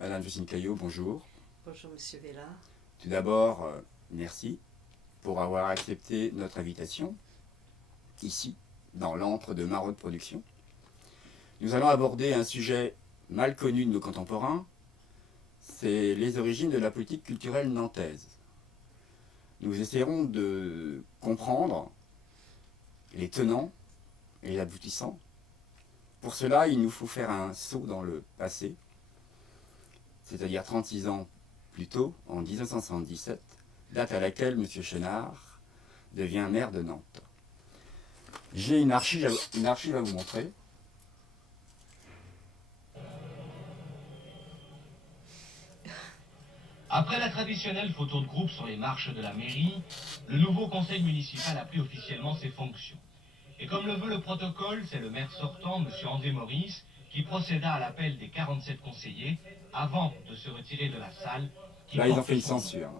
Madame Jocelyne Caillot, bonjour. Bonjour Monsieur Vella. Tout d'abord, merci pour avoir accepté notre invitation, ici, dans l'antre de Maraude Productions. Nous allons aborder un sujet mal connu de nos contemporains, c'est les origines de la politique culturelle nantaise. Nous essaierons de comprendre les tenants et les aboutissants. Pour cela, il nous faut faire un saut dans le passé, c'est-à-dire 36 ans plus tôt, en 1977, date à laquelle M. Chénard devient maire de Nantes. J'ai une archive à vous montrer. Après la traditionnelle photo de groupe sur les marches de la mairie, le nouveau conseil municipal a pris officiellement ses fonctions. Et comme le veut le protocole, c'est le maire sortant, M. André Maurice, qui procéda à l'appel des 47 conseillers avant de se retirer de la salle. Là, ils ont fait une censure.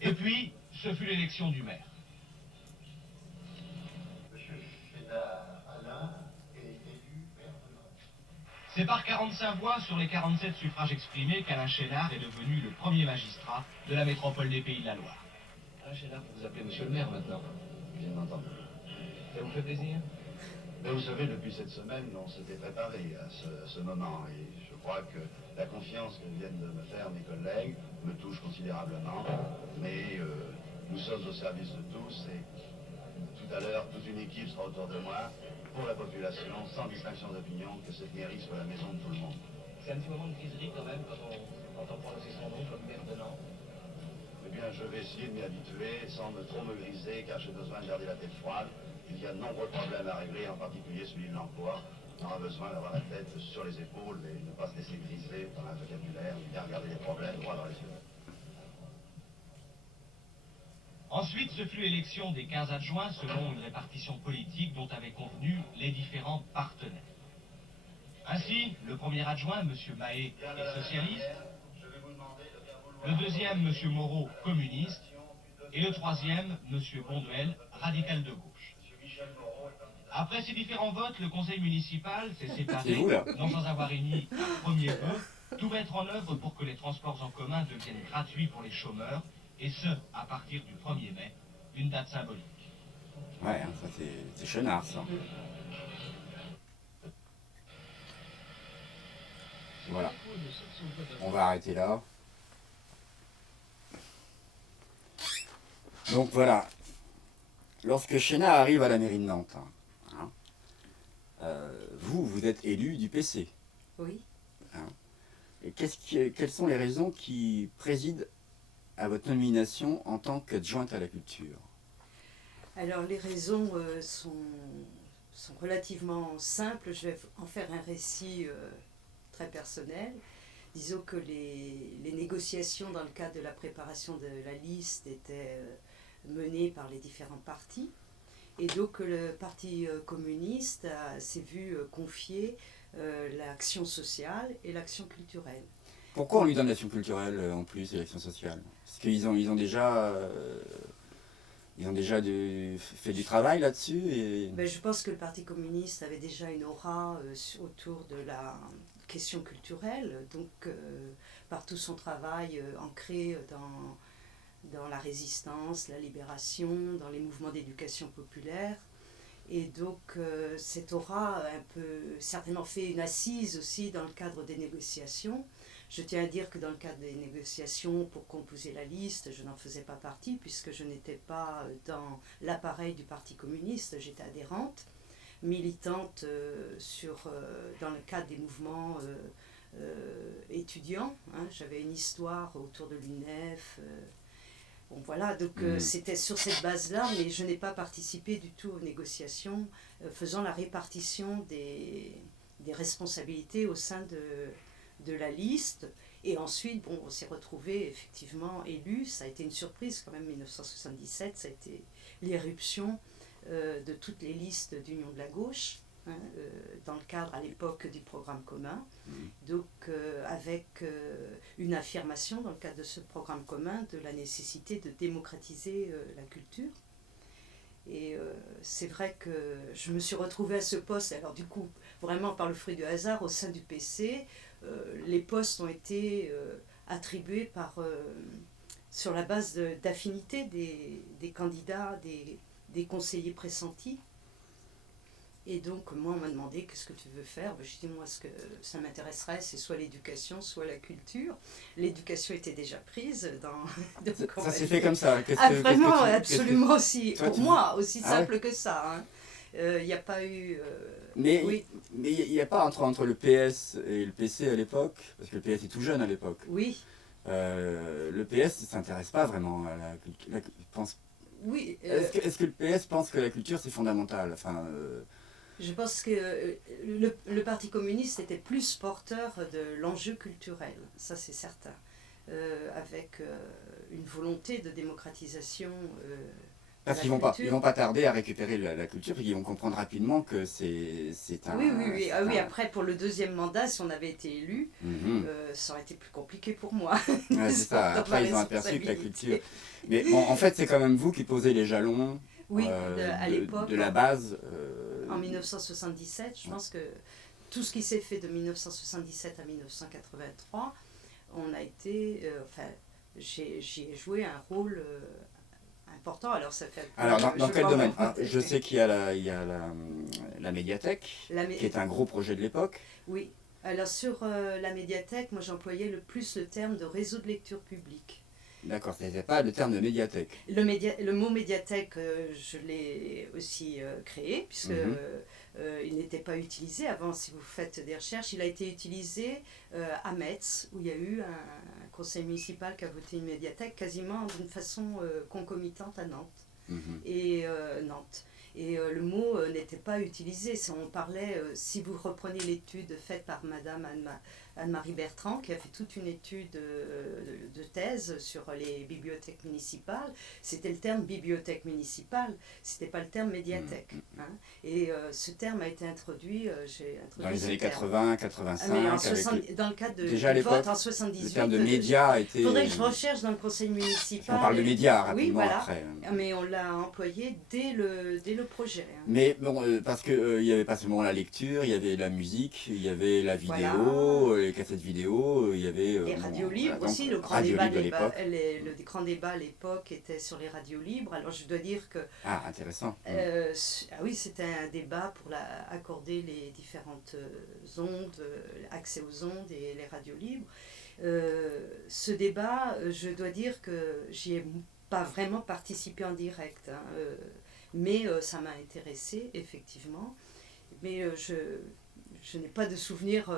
Et puis, ce fut l'élection du maire. C'est par 45 voix sur les 47 suffrages exprimés qu'Alain Chénard est devenu le premier magistrat de la métropole des Pays de la Loire. Alain Chénard, vous vous appelez monsieur le maire maintenant, bien entendu. Ça vous fait plaisir? Mais vous savez, depuis cette semaine, on s'était préparé à ce moment et je crois que la confiance que viennent de me faire mes collègues me touche considérablement. Mais nous sommes au service de tous et tout à l'heure, toute une équipe sera autour de moi pour la population, sans distinction d'opinion, que cette mairie soit la maison de tout le monde. C'est un petit moment de griserie quand même quand on entend prononcer son nom comme maire de Nantes. Eh bien, je vais essayer de m'y habituer sans trop me griser car j'ai besoin de garder la tête froide. Il y a de nombreux problèmes à régler, en particulier celui de l'emploi. On aura besoin d'avoir la tête sur les épaules et ne pas se laisser griser par un vocabulaire, bien regarder les problèmes droit dans les yeux. Ensuite, ce fut l'élection des 15 adjoints selon une répartition politique dont avaient convenu les différents partenaires. Ainsi, le premier adjoint, M. Mahé, est socialiste, le deuxième, M. Moreau, communiste, et le troisième, M. Bonduel, radical de gauche. Après ces différents votes, le conseil municipal s'est séparé, non sans avoir émis un premier vœu, tout mettre en œuvre pour que les transports en commun deviennent gratuits pour les chômeurs, et ce, à partir du 1er mai, une date symbolique. Ouais, ça c'est Chénard, ça. Voilà. On va arrêter là. Donc voilà. Lorsque Chénard arrive à la mairie de Nantes, vous êtes élu du PC. Oui. Et quelles sont les raisons qui président à votre nomination en tant qu'adjointe à la culture? Alors les raisons sont relativement simples. Je vais en faire un récit très personnel. Disons que les négociations dans le cadre de la préparation de la liste étaient menées par les différents partis. Et donc le Parti communiste s'est vu confier l'action sociale et l'action culturelle. Pourquoi on lui donne l'action culturelle en plus et l'action sociale? Parce qu'ils ont déjà fait du travail là-dessus et... Je pense que le Parti communiste avait déjà une aura autour de la question culturelle, donc par tout son travail ancré dans la résistance, la libération, dans les mouvements d'éducation populaire. Et donc cette aura a un peu certainement fait une assise aussi dans le cadre des négociations. Je tiens à dire que dans le cadre des négociations pour composer la liste, je n'en faisais pas partie puisque je n'étais pas dans l'appareil du Parti communiste, j'étais adhérente, militante dans le cadre des mouvements étudiants. J'avais une histoire autour de l'UNEF. Bon voilà, donc c'était sur cette base-là, mais je n'ai pas participé du tout aux négociations faisant la répartition des responsabilités au sein de la liste. Et ensuite, on s'est retrouvés effectivement élus. Ça a été une surprise quand même, 1977, ça a été l'éruption de toutes les listes d'Union de la gauche, dans le cadre à l'époque du programme commun. Donc avec une affirmation dans le cadre de ce programme commun de la nécessité de démocratiser la culture. Et c'est vrai que je me suis retrouvée à ce poste, alors du coup, vraiment par le fruit du hasard, au sein du PC. Les postes ont été attribués sur la base d'affinité des candidats, des conseillers pressentis. Et donc, moi, on m'a demandé qu'est-ce que tu veux faire. Ben, je dis, moi, ce que ça m'intéresserait, c'est soit l'éducation, soit la culture. L'éducation était déjà prise. Donc, Ça s'est fait comme ça. Vraiment, absolument aussi. Toi, Pour moi, aussi Ah ouais. simple que ça. Hein. Il n'y a pas eu. Mais Oui, il n'y a pas entre le PS et le PC à l'époque, parce que le PS est tout jeune à l'époque. oui, Le PS ne s'intéresse pas vraiment à la culture. oui. Est-ce que le PS pense que la culture c'est fondamental? Enfin, Je pense que le Parti communiste était plus porteur de l'enjeu culturel, ça c'est certain, avec une volonté de démocratisation. parce qu'ils vont pas tarder à récupérer la culture et qu'ils vont comprendre rapidement que c'est un. Oui. Ah oui, après pour le deuxième mandat, si on avait été élu, ça aurait été plus compliqué pour moi. Ouais, c'est ça. Après ils ont aperçu que la culture. Mais bon, en fait c'est quand même vous qui posez les jalons. Oui, à l'époque. De la base. En 1977, je pense que tout ce qui s'est fait de 1977 à 1983, on a été, j'y ai joué un rôle important. Alors ça fait. Alors dans quel domaine? Je sais qu'il y a la médiathèque, qui est un gros projet de l'époque. Oui. Alors sur la médiathèque, moi j'employais le plus le terme de réseau de lecture publique. D'accord, ce n'était pas le terme de médiathèque. Le mot médiathèque, je l'ai aussi créé, puisque il n'était pas utilisé avant. Si vous faites des recherches, il a été utilisé à Metz, où il y a eu un conseil municipal qui a voté une médiathèque quasiment d'une façon concomitante à Nantes. Et Nantes. Et le mot n'était pas utilisé. On parlait, si vous reprenez l'étude faite par Madame Anne-Marie Bertrand, qui a fait toute une étude de thèse sur les bibliothèques municipales, c'était le terme bibliothèque municipale, c'était pas le terme médiathèque. Hein. Et ce terme a été introduit, dans les années 80, 85. Dans le cadre de déjà du vote en 78. Le terme de média a été. Il faudrait que je recherche dans le conseil municipal. On parle de médias rapidement oui, voilà. après. Mais on l'a employé dès le projet. Hein. Mais bon, parce qu'il n'y avait pas seulement la lecture, il y avait la musique, il y avait la vidéo, voilà. Les cassettes vidéo, il y avait. Les radios libres donc, aussi, le grand débat à l'époque était sur les radios libres. Alors je dois dire que. Ah, intéressant. Oui, c'était un débat pour accorder les différentes ondes, accès aux ondes et les radios libres. Ce débat, je dois dire que j'y ai pas vraiment participé en direct, hein, mais ça m'a intéressée, effectivement. Mais je n'ai pas de souvenirs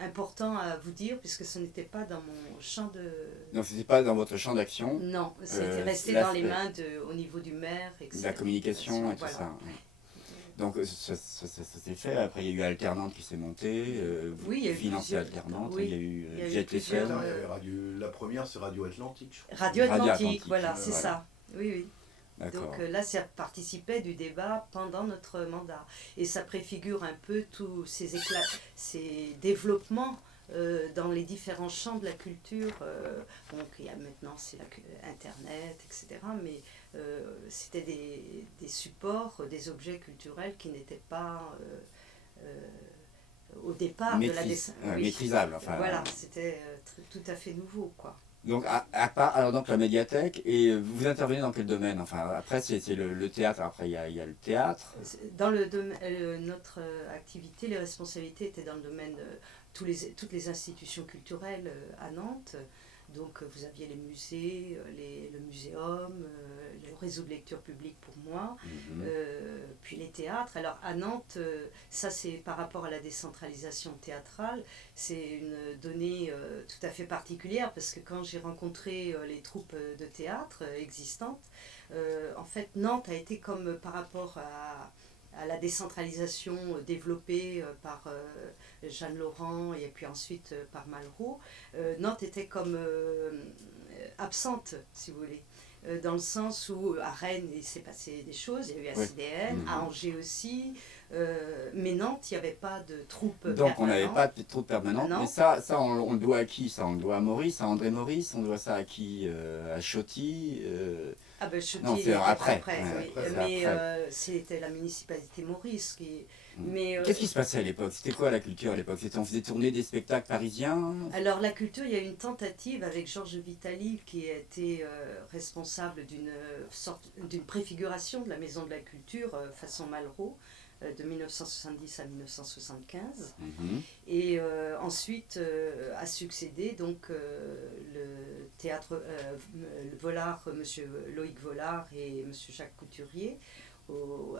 importants à vous dire, puisque ce n'était pas dans mon champ de... Donc, ce n'était pas dans votre champ d'action. Non, c'était resté dans les mains au niveau du maire, etc. De la communication et tout voilà. ça. Donc ça s'est fait, après il y a eu Alternante qui s'est montée, oui, il y a eu Financier Alternante, oui, il y a eu plusieurs, JTFM. La première c'est Radio Atlantique, je crois. Radio Atlantique, Atlantique, voilà, c'est voilà. ça. Oui. D'accord. Donc là, ça participait du débat pendant notre mandat. Et ça préfigure un peu tous ces développements dans les différents champs de la culture. Donc il y a maintenant c'est Internet, etc. Mais c'était des supports, des objets culturels qui n'étaient pas au départ de la maîtrisables. Enfin, voilà, c'était tout à fait nouveau, quoi. Donc, à part, alors donc la médiathèque, et vous intervenez dans quel domaine? Enfin, après, c'est le théâtre, après il y a le théâtre. Dans notre activité, les responsabilités étaient dans le domaine de toutes les institutions culturelles à Nantes. Donc vous aviez les musées, le muséum, le réseau de lecture publique pour moi, puis les théâtres. Alors à Nantes, ça c'est par rapport à la décentralisation théâtrale, c'est une donnée tout à fait particulière parce que quand j'ai rencontré les troupes de théâtre existantes, en fait Nantes a été comme par rapport à la décentralisation développée par Jeanne Laurent et puis ensuite par Malraux, Nantes était comme absente, si vous voulez, dans le sens où à Rennes il s'est passé des choses, il y a eu ACDN, à Angers aussi, mais Nantes il n'y avait pas de troupe permanente. Donc on n'avait pas de troupe permanente, mais ça on le doit à qui? Ça on le doit à Maurice, à André Maurice, on doit ça à qui? À Choty Ah ben je Non, dis c'est après. après, Ouais, oui. c'est Mais après. c'était la municipalité Maurice qui... Mm. Mais, Qu'est-ce qui se passait à l'époque? C'était quoi la culture à l'époque? On faisait tourner des spectacles parisiens? alors la culture, il y a eu une tentative avec Georges Vitali qui a été responsable d'une préfiguration de la Maison de la Culture façon Malraux de 1970 à 1975. Mhm. Et ensuite a succédé donc le théâtre le Vollard, monsieur Loïc Vollard et monsieur Jacques Couturier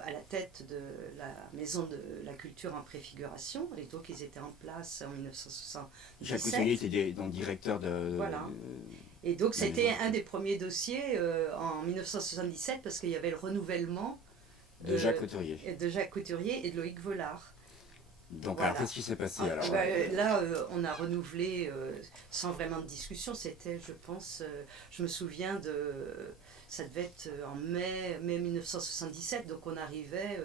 à la tête de la Maison de la Culture en préfiguration. Et donc ils étaient en place en 1977. Jacques Couturier était donc directeur de... Voilà. Et donc la c'était Maison. un des premiers dossiers en 1977 parce qu'il y avait le renouvellement De Jacques Couturier. de Jacques Couturier et de Loïc Vollard. Donc Voilà. alors qu'est-ce qui s'est passé Ah, alors? bah, là, on a renouvelé sans vraiment de discussion. C'était, je pense, je me souviens ça devait être en mai 1977. Donc on arrivait,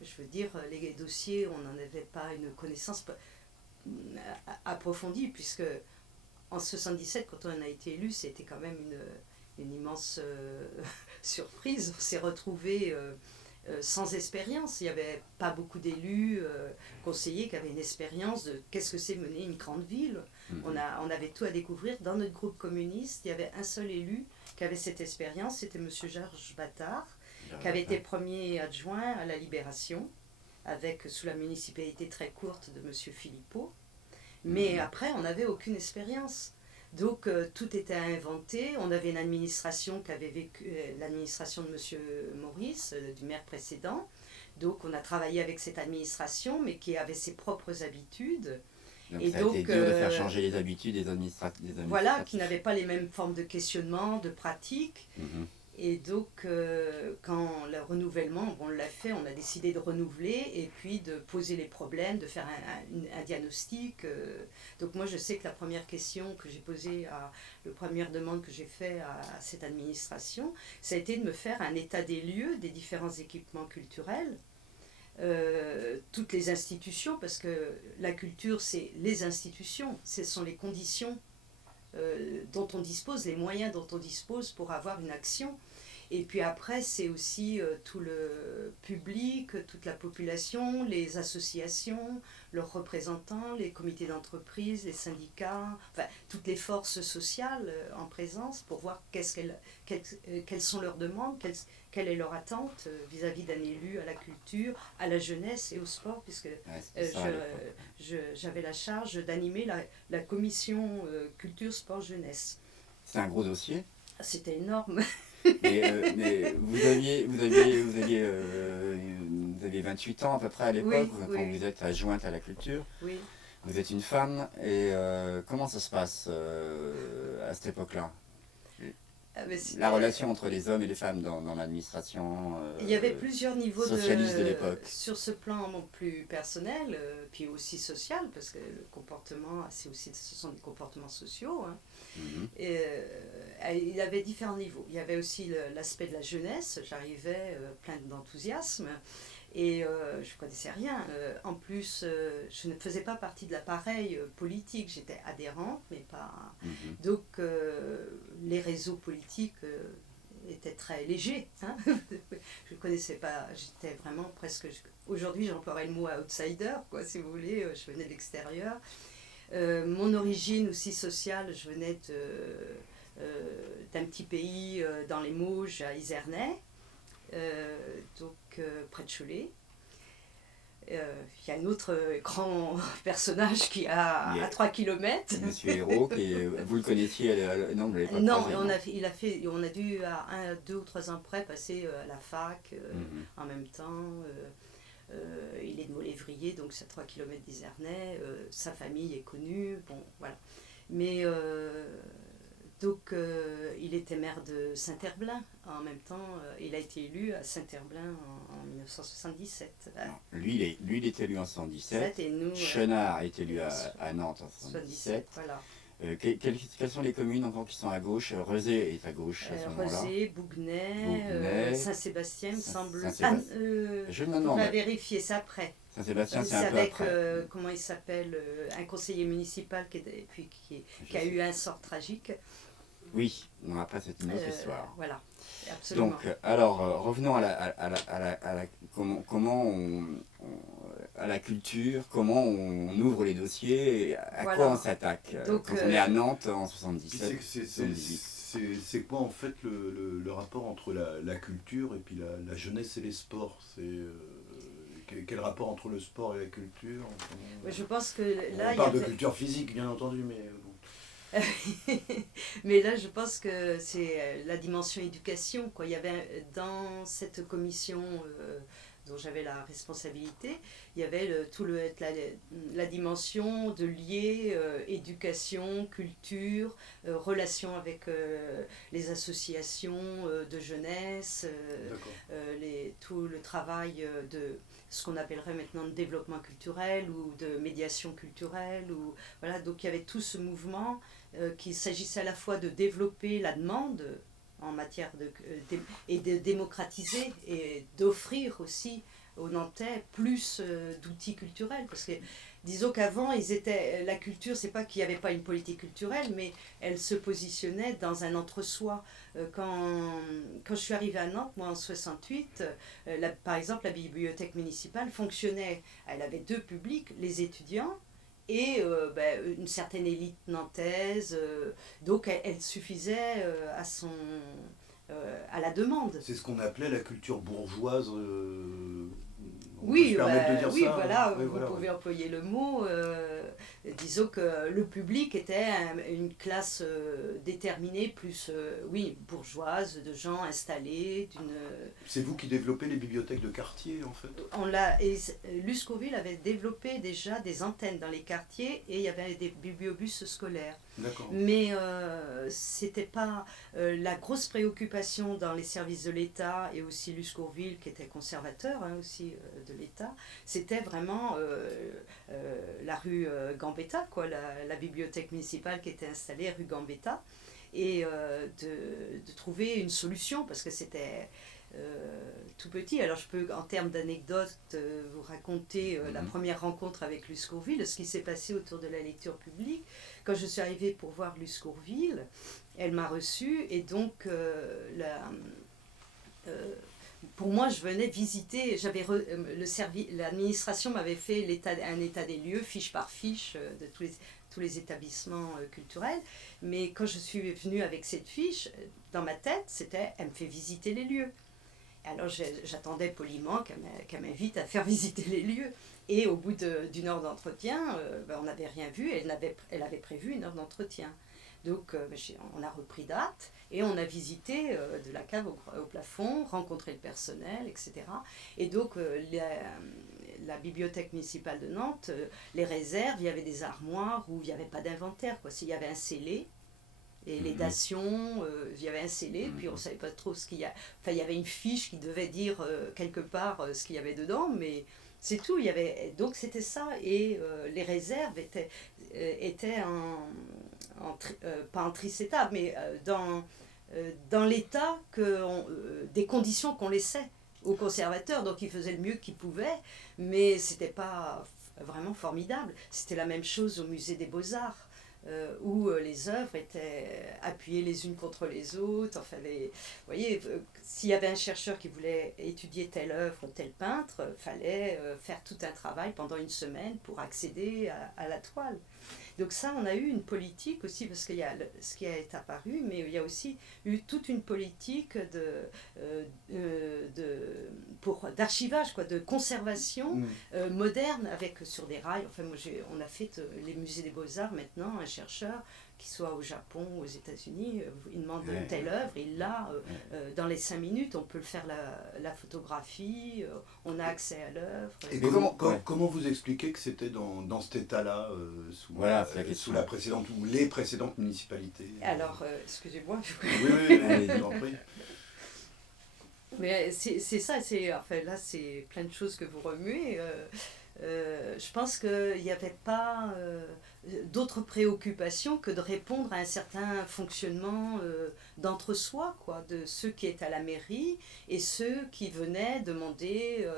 je veux dire, les dossiers, on n'en avait pas une connaissance approfondie, puisque en 77, quand on a été élu, c'était quand même une immense surprise. On s'est retrouvés sans expérience. Il n'y avait pas beaucoup d'élus, conseillers qui avaient une expérience de qu'est-ce que c'est mener une grande ville. Mhm. On avait tout à découvrir. Dans notre groupe communiste, il y avait un seul élu qui avait cette expérience, c'était M. Georges Battard, qui avait été premier adjoint à la Libération, avec sous la municipalité très courte de M. Philippot. Mais après, on n'avait aucune expérience. Donc tout était à inventer. On avait une administration qui avait vécu, l'administration de M. Maurice, du maire précédent. Donc on a travaillé avec cette administration, mais qui avait ses propres habitudes. Donc Et ça a donc, été dur de faire changer les habitudes des voilà, qui n'avaient pas les mêmes formes de questionnement, de pratique. Mhm. Et donc, quand le renouvellement, on l'a fait, on a décidé de renouveler et puis de poser les problèmes, de faire un diagnostic. Donc moi, je sais que la première question que j'ai posée, la première demande que j'ai faite à cette administration, ça a été de me faire un état des lieux des différents équipements culturels, toutes les institutions, parce que la culture, c'est les institutions, ce sont les conditions dont on dispose, les moyens dont on dispose pour avoir une action. Et puis après, c'est aussi tout le public, toute la population, les associations, leurs représentants, les comités d'entreprise, les syndicats, enfin toutes les forces sociales en présence pour voir quelles sont leurs demandes, quelle est leur attente vis-à-vis d'un élu à la culture, à la jeunesse et au sport, puisque j'avais la charge d'animer la commission culture, sport, jeunesse. C'est un gros dossier. C'était énorme. Mais vous aviez 28 ans à peu près à l'époque, Oui, quand oui. vous êtes adjointe à la culture. Oui. Vous êtes une femme, et comment ça se passe à cette époque-là? La relation entre les hommes et les femmes dans l'administration il y avait plusieurs niveaux socialiste de l'époque. sur ce plan plus personnel, puis aussi social, parce que le comportement, ce sont des comportements sociaux. Hein. Mhm. Et, il y avait différents niveaux. Il y avait aussi l'aspect de la jeunesse. J'arrivais plein d'enthousiasme et je ne connaissais rien. En plus, je ne faisais pas partie de l'appareil politique. J'étais adhérente, mais pas... Mhm. Donc, les réseaux politiques étaient très légers. Hein. Je ne connaissais pas... J'étais vraiment presque... Aujourd'hui, j'emploierais le mot outsider, quoi, si vous voulez. Je venais de l'extérieur. Mon origine aussi sociale, je venais d'un petit pays dans les Mauges, à Izernay, près de Cholet. Il y a un autre grand personnage qui a à 3 km. Monsieur Hérault, vous le connaissiez non, vous l'avez pas Non, croisé, on a dû à 2 ou 3 ans près passer à la fac en même temps. Il est de Molévrier, donc c'est à 3 km d'Izernay. Sa famille est connue. Bon, voilà. Mais donc, il était maire de Saint-Herblain. En même temps, il a été élu à Saint-Herblain en 1977. Lui, il est élu en 1977. Et nous, Chenard est élu à Nantes en 1977. Voilà. Quelles sont les communes encore qui sont à gauche? Rezé est à gauche à ce moment-là. Rezé, Bouguenais, Saint-Sébastien, me semble. Je me On demande. va vérifier ça après. Saint-Sébastien, c'est C'est un peu avec, après. comment il s'appelle, un conseiller municipal qui a eu un sort tragique. Oui, on n'a pas cette autre histoire. Voilà, absolument. Donc, alors, revenons à la culture, comment on ouvre les dossiers, à Voilà. quoi on s'attaque Donc, quand on est à Nantes en Puis 77. c'est quoi en fait le rapport entre la culture et puis la jeunesse et les sports? Quel rapport entre le sport et la culture? Je pense que là, on parle de culture physique, bien entendu, mais bon. Mais là, je pense que c'est la dimension éducation, quoi. Il y avait dans cette commission dont j'avais la responsabilité, il y avait la dimension de lier éducation, culture, relation avec les associations de jeunesse, tout le travail de ce qu'on appellerait maintenant de développement culturel ou de médiation culturelle. Voilà. Donc il y avait tout ce mouvement qu'il s'agissait à la fois de développer la demande en matière et de démocratiser et d'offrir aussi aux Nantais plus d'outils culturels. Parce que disons qu'avant, la culture, c'est pas qu'il n'y avait pas une politique culturelle, mais elle se positionnait dans un entre-soi. Quand je suis arrivée à Nantes, moi en 68, par exemple, la bibliothèque municipale fonctionnait. Elle avait deux publics, les étudiants et une certaine élite nantaise. Donc elle suffisait à la demande. C'est ce qu'on appelait la culture bourgeoise. Oui, oui, voilà, vous pouvez employer le mot. Disons que le public était une classe déterminée, plus bourgeoise, de gens installés. C'est vous qui développez les bibliothèques de quartier, en fait? Luscourville avait développé déjà des antennes dans les quartiers et il y avait des bibliobus scolaires. D'accord. Mais c'était pas la grosse préoccupation dans les services de l'État et aussi Luscourville qui était conservateur aussi de l'État, c'était vraiment la rue Gambetta, quoi, la bibliothèque municipale qui était installée rue Gambetta, et de trouver une solution parce que c'était tout petit. Alors je peux en termes d'anecdotes vous raconter la première rencontre avec Luscourville, ce qui s'est passé autour de la lecture publique. Quand je suis arrivée pour voir Luscourville, elle m'a reçue et donc pour moi, je venais visiter, l'administration m'avait fait un état des lieux, fiche par fiche, de tous les établissements culturels. Mais quand je suis venue avec cette fiche, dans ma tête, elle me fait visiter les lieux. Alors j'attendais poliment qu'elle m'invite à faire visiter les lieux. Et au bout d'une heure d'entretien, on n'avait rien vu, elle avait prévu une heure d'entretien. Donc on a repris date et on a visité de la cave au plafond, rencontré le personnel, etc. Et donc la bibliothèque municipale de Nantes, les réserves, il y avait des armoires où il n'y avait pas d'inventaire. S'il y avait un scellé, et les dations, il y avait un scellé, puis on ne savait pas trop ce qu'il y a. Enfin, il y avait une fiche qui devait dire quelque part ce qu'il y avait dedans, mais c'est tout. Donc c'était ça, et les réserves étaient pas en tricétable, mais dans l'état des conditions qu'on laissait aux conservateurs. Donc ils faisaient le mieux qu'ils pouvaient, mais c'était pas vraiment formidable. C'était la même chose au musée des Beaux-Arts. Où les œuvres étaient appuyées les unes contre les autres. Enfin, vous voyez, s'il y avait un chercheur qui voulait étudier telle œuvre, tel peintre, fallait faire tout un travail pendant une semaine pour accéder à la toile. Donc ça, on a eu une politique aussi, parce qu'il y a ce qui est apparu, mais il y a aussi eu toute une politique d'archivage, de conservation moderne, sur des rails. Enfin, on a fait les musées des Beaux-Arts maintenant, un chercheur qui soit au Japon, aux États-Unis, il demande telle œuvre, il l'a dans les 5 minutes, on peut faire la photographie, on a accès à l'œuvre. Et comment vous expliquez que c'était dans cet état-là sous la précédente ou les précédentes municipalités? Alors, excusez-moi. Oui, je vous en prie. Mais c'est ça, là c'est plein de choses que vous remuez. je pense qu'il n'y avait pas d'autres préoccupations que de répondre à un certain fonctionnement d'entre-soi, quoi, de ceux qui étaient à la mairie et ceux qui venaient demander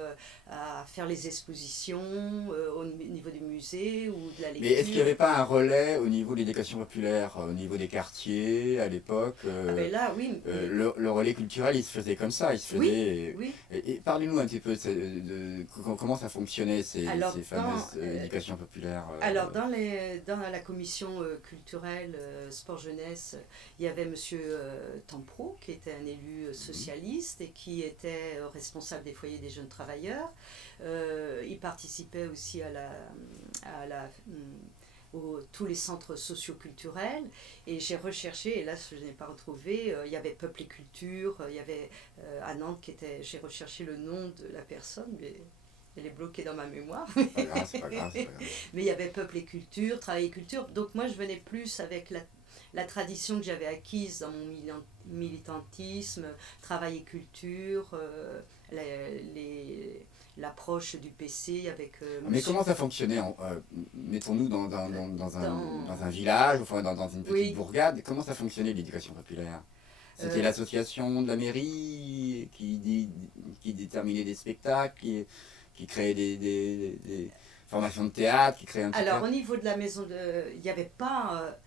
à faire les expositions au niveau du musée ou de la lecture. Mais est-ce qu'il n'y avait pas un relais au niveau de l'éducation populaire, au niveau des quartiers à l'époque Ah ben là, oui. le relais culturel, il se faisait comme ça, il se faisait... Oui. Et parlez-nous un petit peu comment ça fonctionnait, ces fameuses éducations populaires. Alors, dans la commission culturelle, sport-jeunesse, il y avait M. Tempro, qui était un élu socialiste et qui était responsable des foyers des jeunes travailleurs. Il participait aussi tous les centres socioculturels, et j'ai recherché, et là je n'ai pas retrouvé, il y avait Peuple et Culture, il y avait à Nantes j'ai recherché le nom de la personne, mais elle est bloquée dans ma mémoire. C'est pas grave. Mais il y avait Peuple et Culture, Travail et Culture, donc moi je venais plus avec la tradition que j'avais acquise dans mon militantisme, Travail et Culture, l'approche du PC avec... Mais comment ça fonctionnait mettons-nous dans un village, enfin dans une petite bourgade, comment ça fonctionnait l'éducation populaire? C'était l'association de la mairie qui déterminait des spectacles, qui créait des formations de théâtre, qui créait un petit Alors au niveau de la maison, il n'y avait pas...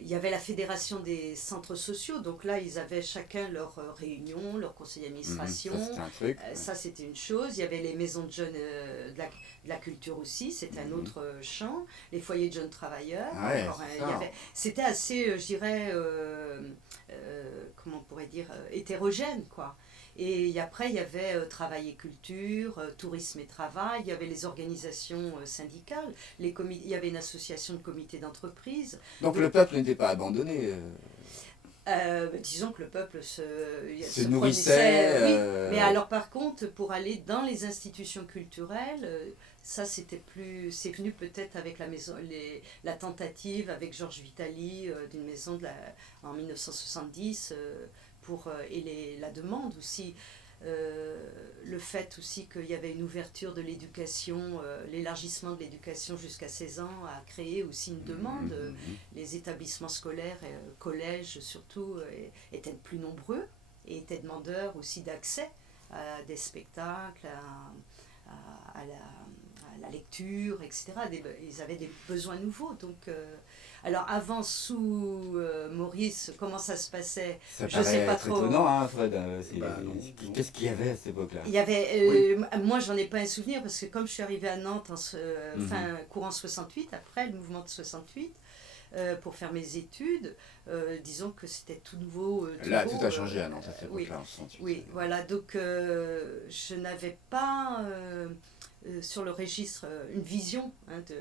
il y avait la fédération des centres sociaux, donc là ils avaient chacun leur réunion, leur conseil d'administration. Ça c'était un truc. Ça c'était une chose. Il y avait les maisons de jeunes de la culture aussi, c'était un autre champ. Les foyers de jeunes travailleurs. Ouais, c'était assez, je dirais, comment on pourrait dire, hétérogène, quoi. Et après, il y avait Travail et Culture, Tourisme et Travail, il y avait les organisations syndicales, il y avait une association de comités d'entreprise. Donc le peuple n'était pas abandonné Disons que le peuple se nourrissait. Oui. Mais alors par contre, pour aller dans les institutions culturelles, ça c'est venu peut-être avec la tentative avec Georges Vitali d'une maison en 1970 et la demande aussi. Le fait aussi qu'il y avait une ouverture de l'éducation, l'élargissement de l'éducation jusqu'à 16 ans a créé aussi une demande. Les établissements scolaires, collèges surtout, étaient plus nombreux et étaient demandeurs aussi d'accès à des spectacles, à la lecture, etc. Ils avaient des besoins nouveaux. Donc, alors avant, sous Maurice, comment ça se passait? Ça je ne sais pas trop. Étonnant, hein, Fred. Qu'est-ce qu'il y avait à cette époque-là? Il y avait, moi, j'en ai pas un souvenir parce que comme je suis arrivée à Nantes courant 68, après le mouvement de 68, pour faire mes études, disons que c'était tout nouveau. Là, tout a changé à Nantes à cette époque-là, en 68. Oui, voilà. Donc, je n'avais pas... sur le registre une vision,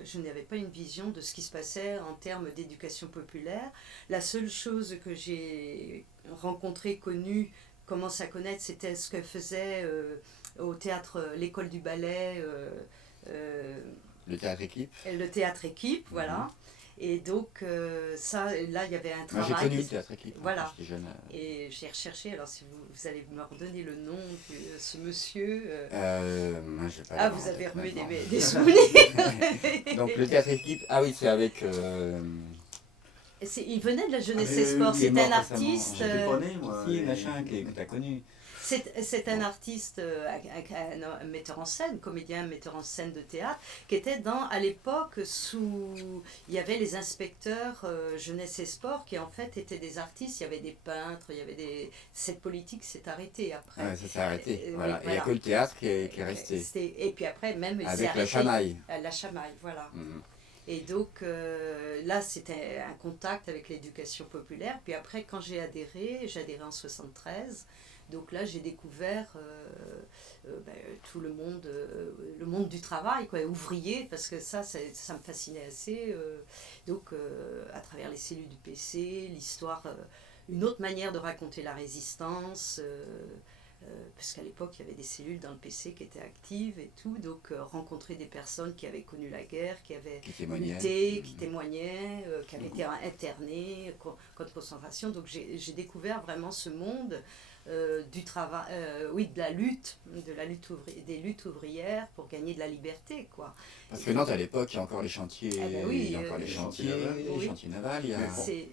je n'avais pas une vision de ce qui se passait en termes d'éducation populaire. La seule chose que j'ai rencontrée, connue, commence à connaître, c'était ce que faisait au théâtre, l'école du ballet. Le théâtre équipe. Le théâtre équipe, voilà. Et donc, là, il y avait un travail. Moi, j'ai connu le théâtre équipe. Voilà. Quand j'étais jeune. Et j'ai recherché, alors si vous allez me redonner le nom de ce monsieur. Moi, je sais pas. Vous avez remué des souvenirs. Donc, le théâtre équipe, oui, c'est avec. Il venait de la jeunesse et sport, c'est un artiste. J'étais pas né, moi. Si, machin, que tu as connu. C'est un artiste, un metteur en scène, comédien, metteur en scène de théâtre, qui était à l'époque il y avait les inspecteurs jeunesse et sport qui en fait étaient des artistes, il y avait des peintres, cette politique s'est arrêtée après. Ouais, ça s'est arrêté, voilà. Il n'y a que le théâtre qui est resté. Et puis après même... Avec la chamaille. La chamaille, voilà. Et donc là, c'était un contact avec l'éducation populaire. Puis après, quand j'ai adhéré en 73. Donc là, j'ai découvert tout le monde du travail, quoi, ouvrier, parce que ça me fascinait assez. Donc, à travers les cellules du PC, l'histoire, une autre manière de raconter la résistance, parce qu'à l'époque, il y avait des cellules dans le PC qui étaient actives et tout. Donc, rencontrer des personnes qui avaient connu la guerre, qui avaient lutté, qui témoignaient, qui avaient été internées, camp de concentration. Donc, j'ai découvert vraiment ce monde du travail, oui, de la lutte des luttes ouvrières pour gagner de la liberté, quoi. Parce que Nantes, à l'époque, il y a encore les chantiers, Ah ben oui, il y a encore les chantiers, oui. les chantiers navals. Il y a... C'est,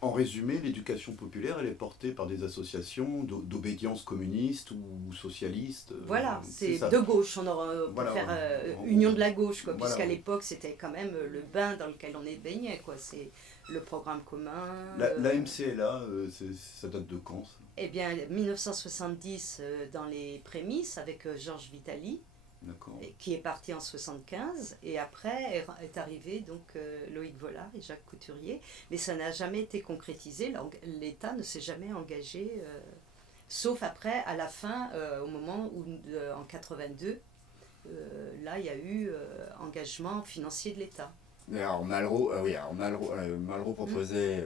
En résumé, l'éducation populaire, elle est portée par des associations d'obédience communiste ou socialiste. voilà, c'est ça. de gauche, on peut Voilà, faire on- union de la gauche, quoi, voilà. puisqu'à l'époque c'était quand même le bain dans lequel on est baigné, quoi. C'est le programme commun. La MCLA, ça date de quand ça? Eh bien, 1970 dans les prémices avec Georges Vitali, D'accord. qui est parti en 75, et après est arrivé donc Loïc Vollard et Jacques Couturier, mais ça n'a jamais été concrétisé. L'État ne s'est jamais engagé, sauf après à la fin, au moment où en 82, là il y a eu engagement financier de l'État. Alors Malraux, Malraux proposait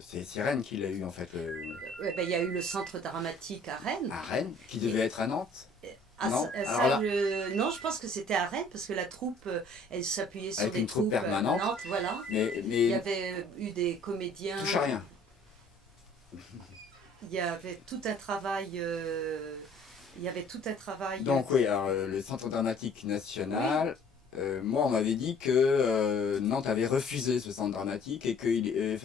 c'est Rennes qui l'a eu en fait, Il y a eu le centre dramatique à Rennes. à Rennes, qui devait être à Nantes. Non, alors là- Non, je pense que c'était à Rennes parce que la troupe, elle s'appuyait sur Avec des une troupe troupes permanente. voilà. Mais Il y avait eu des comédiens. touche à rien. Il y avait tout un travail. Donc oui, alors le Centre dramatique national, moi on m'avait dit que Nantes avait refusé ce centre dramatique et que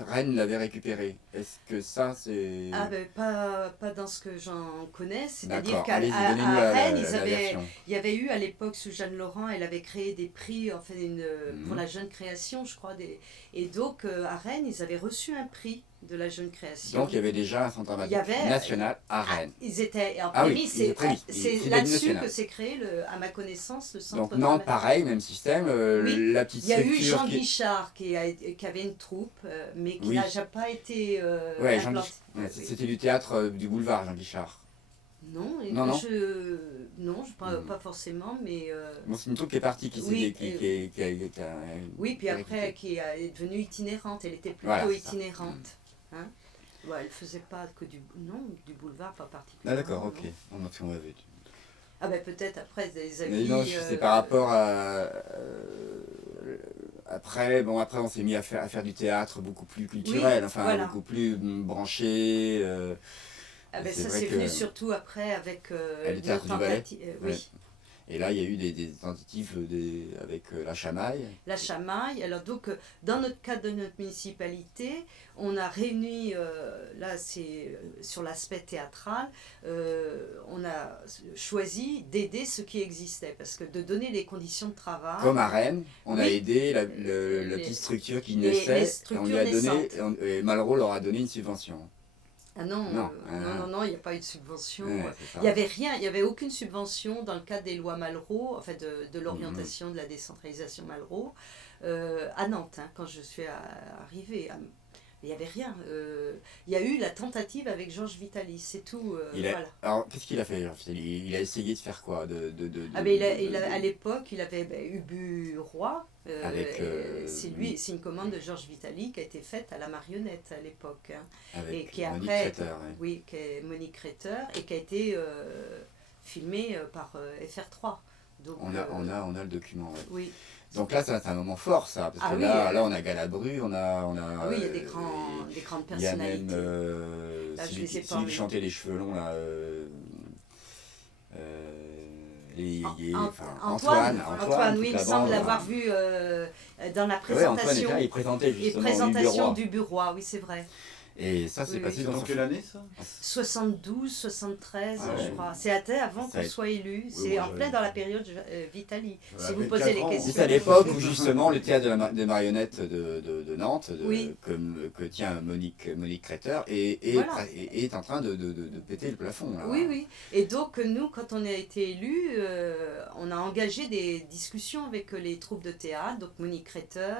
Rennes l'avait récupéré. Est-ce que ça c'est... Ah ben pas dans ce que j'en connais, c'est-à-dire D'accord, qu'à allez-y, à donnez-nous Rennes, la version. il y avait eu à l'époque sous Jeanne Laurent, elle avait créé des prix enfin, pour Mhm. la jeune création, je crois, et donc à Rennes, ils avaient reçu un prix de la jeune création. Donc il y avait déjà un centre dramatique Il y avait- national à Rennes. Ils étaient en Ah oui, prémisse, ils étaient prémices. c'est C'est là-dessus national. que s'est créé, à ma connaissance, le centre Donc Nantes, dramatique. pareil, même système, Oui, la petite Il y a eu structure Jean qui... Guichard qui avait une troupe, mais qui Oui. n'a jamais pas été Ouais, Jean implantée. Guichard. Ouais, c'était du théâtre du boulevard, Jean Guichard. Non, Non, non. Pas forcément, mais Bon, c'est une troupe qui est partie, qui Oui, a... oui, puis après récupéré. qui est devenue itinérante. Elle était plutôt Voilà, c'est ça. itinérante. Hein. Ouais, elle faisait pas que du boulevard, pas Ah particulièrement. d'accord, ok. non. On avait... Ah ben peut-être après des Mais avis. non, c'est par rapport à... Après on s'est mis à faire du théâtre beaucoup plus culturel, Oui, enfin voilà. beaucoup plus branché. Ah ben c'est ça vrai c'est que- venu surtout après avec le théâtre du ballet. oui. Ouais. Et là, il y a eu des tentatives avec la chamaille. La chamaille. Alors donc, dans notre cadre de notre municipalité, on a réuni, là c'est sur l'aspect théâtral, on a choisi d'aider ce qui existait, parce que de donner les conditions de travail. Comme à Rennes, on a Oui. aidé la Les- petite structure qui les naissait, et structures on lui a donné, naissantes. et Malraux leur a donné une subvention. Ah non, Non, non, il n'y a pas eu de subvention. Ouais, c'est ça. Il n'y avait rien, il n'y avait aucune subvention dans le cadre des lois Malraux, enfin de l'orientation de la décentralisation Malraux, à Nantes, hein, quand je suis arrivée. Il n'y avait rien. Il y a eu la tentative avec Georges Vitali, c'est tout. Voilà. Alors, qu'est-ce qu'il a fait, Georges Vitali? Il a essayé de faire quoi Ah ben à l'époque, il avait Ubu Roy. Avec, c'est une commande de Georges Vitali qui a été faite à la marionnette à l'époque. Hein. avec et qui Monique après, Créter, ouais. oui, qui est Monique Créter et qui a été filmée par FR3. Donc, On a le document, ouais. oui. Donc là, c'est un moment fort, ça, parce Ah que oui, là, on a Galabru, on a... Ah oui, il y a des grandes Il y a même personnalités. Là, je celui les ai qui pas en chantait les cheveux longs, là... les yéyés, enfin, Antoine, oui, il toute me la semble bande, l'avoir hein. vu dans la Ouais, Antoine était présentation. là, il présentait justement présentation du du bureau, oui, c'est vrai. Et ça, c'est Oui, passé oui. dans Dans son quelle année ça 72, 73, Ah ouais. je crois. C'est avant Ça a qu'on soit élu. C'est moi, en plein dans la période Vitali. J'avais Si vous à peine posez 4 les ans. questions. C'est à l'époque où justement le théâtre des marionnettes de Nantes, Oui. que tient Monique Créter, Voilà. est en train de péter le plafond. Là. Oui, oui. Et donc, nous, quand on a été élus, on a engagé des discussions avec les troupes de théâtre, donc Monique Créter,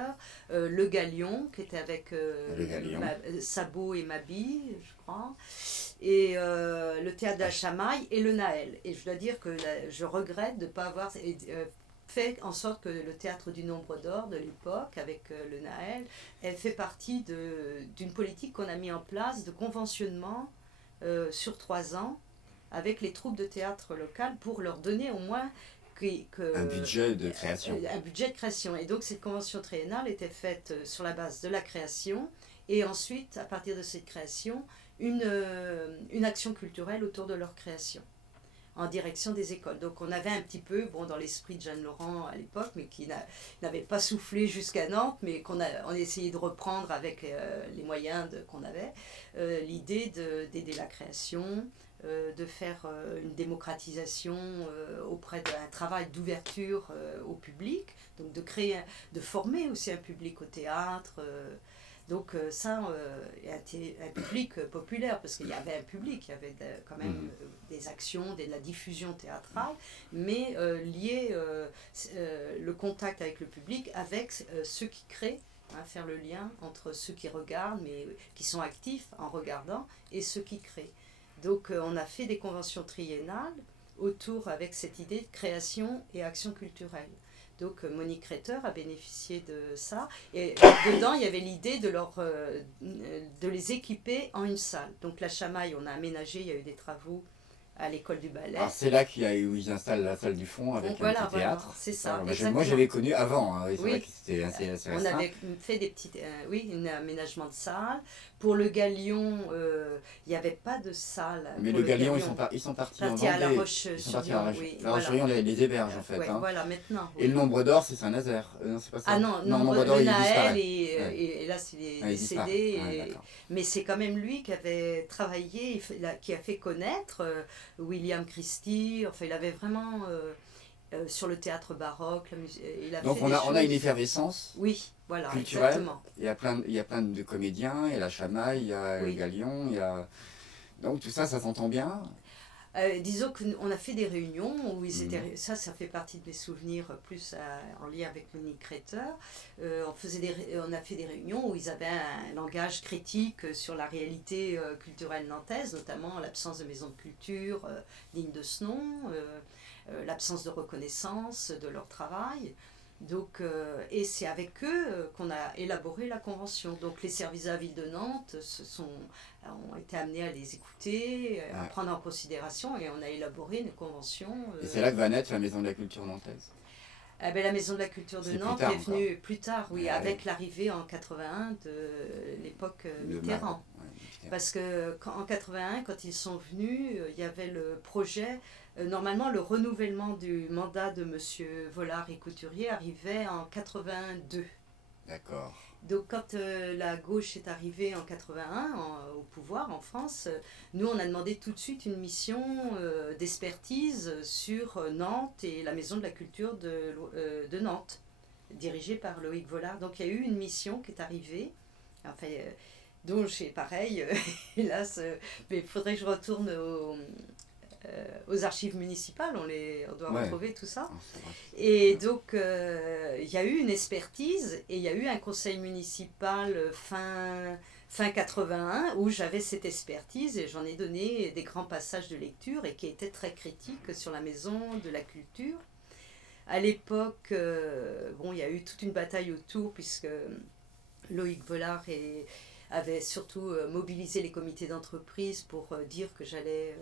Le Galion, qui était avec Le Galion. Sabot et Mabi, je crois, et le théâtre de la Chamaille et le Naël. Et je dois dire que je regrette de ne pas avoir fait en sorte que le théâtre du Nombre d'Or de l'époque, avec le Naël, elle fait partie d'une politique qu'on a mis en place de conventionnement sur 3 ans avec les troupes de théâtre locales pour leur donner au moins Un budget de création. un budget de création. Et donc cette convention triennale était faite sur la base de la création et ensuite, à partir de cette création, une action culturelle autour de leur création, en direction des écoles. Donc on avait un petit peu, dans l'esprit de Jeanne Laurent à l'époque, mais qui n'avait pas soufflé jusqu'à Nantes, mais on essayait de reprendre avec les moyens qu'on avait, l'idée d'aider la création, de faire une démocratisation auprès d'un travail d'ouverture au public, donc de former aussi un public au théâtre. Donc un public populaire, parce qu'il y avait un public, il y avait quand même des actions, de la diffusion théâtrale, mais lié le contact avec le public, avec ceux qui créent, faire le lien entre ceux qui regardent, mais qui sont actifs en regardant, et ceux qui créent. Donc on a fait des conventions triennales autour avec cette idée de création et action culturelle. Donc Monique Retter a bénéficié de ça. Et dedans, il y avait l'idée de les équiper en une salle. Donc la Chamaille, on a aménagé, il y a eu des travaux à l'école du ballet. Alors c'est là où ils installent la salle du fond avec un petit théâtre. C'est ça. Moi j'avais connu avant, hein. C'est vrai que c'était assez on restreint. avait fait des petits, un aménagement de salle. Pour le Galion, il n'y avait pas de salle. Mais le Galion, ils sont partis en Vendée. À La Roche-sur-Yon. La Roche-sur-Yon les héberge en fait. Ouais, voilà, maintenant. Et le Nombre d'Or, c'est Saint-Nazaire. Non, c'est pas ça. Ah non, Nombre d'Or, le il disparaît. Naël, et là, il est décédé. Mais c'est quand même lui qui avait travaillé, qui a fait connaître William Christie. Enfin, il avait vraiment... sur le théâtre baroque, donc on a une effervescence. Oui, voilà, culturelle. Exactement. Il y a plein de comédiens, il y a la Chamaille, il y a le Galion, donc tout ça s'entend bien. Disons qu'on a fait des réunions où ils étaient, ça fait partie de mes souvenirs plus en lien avec Monique Retter. On a fait des réunions où ils avaient un langage critique sur la réalité culturelle nantaise, notamment l'absence de maisons de culture dignes de ce nom, l'absence de reconnaissance de leur travail. Donc, et c'est avec eux qu'on a élaboré la convention. Donc les services de la ville de Nantes ont été amenés à les écouter, à prendre en considération, et on a élaboré une convention. Et c'est là que va naître la Maison de la Culture nantaise. La Maison de la Culture de Nantes est venue plus tard, avec l'arrivée en 81 de l'époque Mitterrand. Parce qu'en 81, quand ils sont venus, il y avait le projet... Normalement, le renouvellement du mandat de M. Vollard et Couturier arrivait en 82. D'accord. Donc, quand la gauche est arrivée en 81 au pouvoir en France, nous, on a demandé tout de suite une mission d'expertise sur Nantes et la Maison de la Culture de Nantes, dirigée par Loïc Vollard. Donc, il y a eu une mission qui est arrivée. Enfin, donc, c'est pareil, hélas, mais il faudrait que je retourne aux archives municipales, on doit retrouver tout ça. Et donc, il y a eu une expertise et il y a eu un conseil municipal fin 81 où j'avais cette expertise et j'en ai donné des grands passages de lecture et qui étaient très critiques sur la Maison de la Culture. À l'époque, il y a eu toute une bataille autour puisque Loïc Vollard avait surtout mobilisé les comités d'entreprise pour dire que j'allais...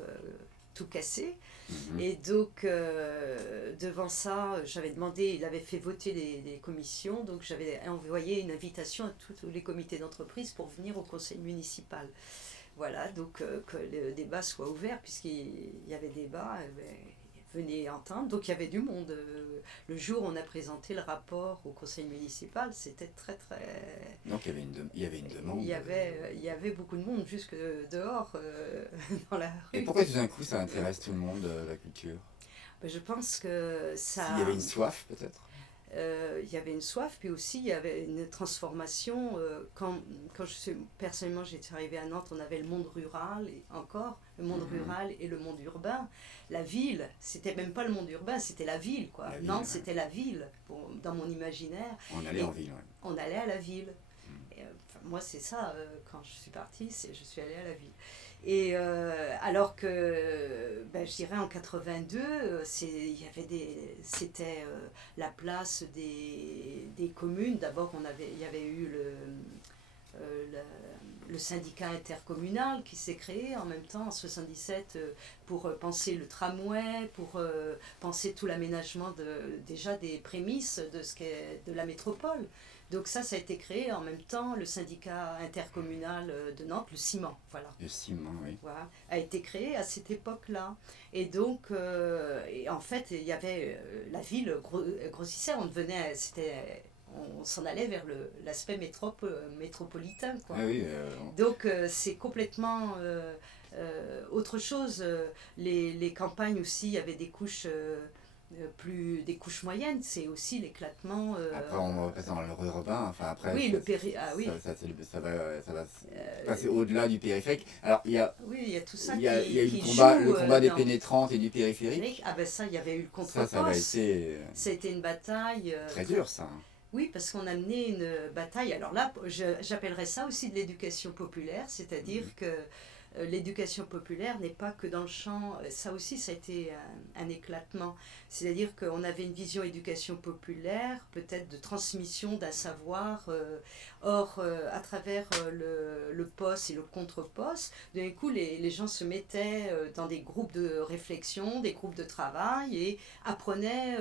tout cassé. Et donc, devant ça, j'avais demandé, il avait fait voter des commissions, donc j'avais envoyé une invitation à tous les comités d'entreprise pour venir au conseil municipal. Voilà, donc que le débat soit ouvert, puisqu'il y avait débat, venez entendre. Donc il y avait du monde. Le jour où on a présenté le rapport au conseil municipal, c'était très très... Donc il y avait une demande. Il y avait beaucoup de monde jusque dehors dans la rue. Et pourquoi tout d'un coup ça intéresse tout le monde, la culture? Je pense que ça... Il y avait une soif peut-être. Il y avait une soif, puis aussi il y avait une transformation. Quand personnellement j'étais arrivée à Nantes, on avait le monde rural, et encore le monde rural et le monde urbain. La ville, c'était même pas le monde urbain, c'était la ville, quoi. Nantes, c'était la ville, dans mon imaginaire. On allait en ville, ouais. On allait à la ville. Et, moi, c'est ça, quand je suis partie, je suis allée à la ville. Et alors que, je dirais en 82, c'était la place des communes. D'abord, il y avait eu le syndicat intercommunal qui s'est créé en même temps en 77 pour penser le tramway, pour penser tout l'aménagement déjà des prémices de la métropole. Donc ça a été créé en même temps, le syndicat intercommunal de Nantes, le ciment, voilà. Le ciment, oui. Voilà, a été créé à cette époque-là. Et donc, et en fait, il y avait la ville grossissait, on s'en allait vers l'aspect métropolitain, quoi. Ah oui, Donc c'est complètement autre chose. Les campagnes aussi, il y avait des couches des couches moyennes, c'est aussi l'éclatement. après, on repasse dans le urbain. Enfin, après, oui, oui. ça va passer au-delà du périphérique. Alors, il y a, Oui, il y a tout ça il y a, qui, il y a eu qui le joue, combat des dans- pénétrantes et du périphérique. Ah ben ça, il y avait eu le contre-poste. Ça avait été C'était une bataille. très dur, ça. Oui, parce qu'on a mené une bataille. Alors là, j'appellerais ça aussi de l'éducation populaire, c'est-à-dire que l'éducation populaire n'est pas que dans le champ. Ça aussi, ça a été un éclatement. C'est-à-dire qu'on avait une vision éducation populaire, peut-être de transmission d'un savoir. Or, à travers le poste et le contre-poste, d'un coup, les gens se mettaient dans des groupes de réflexion, des groupes de travail et apprenaient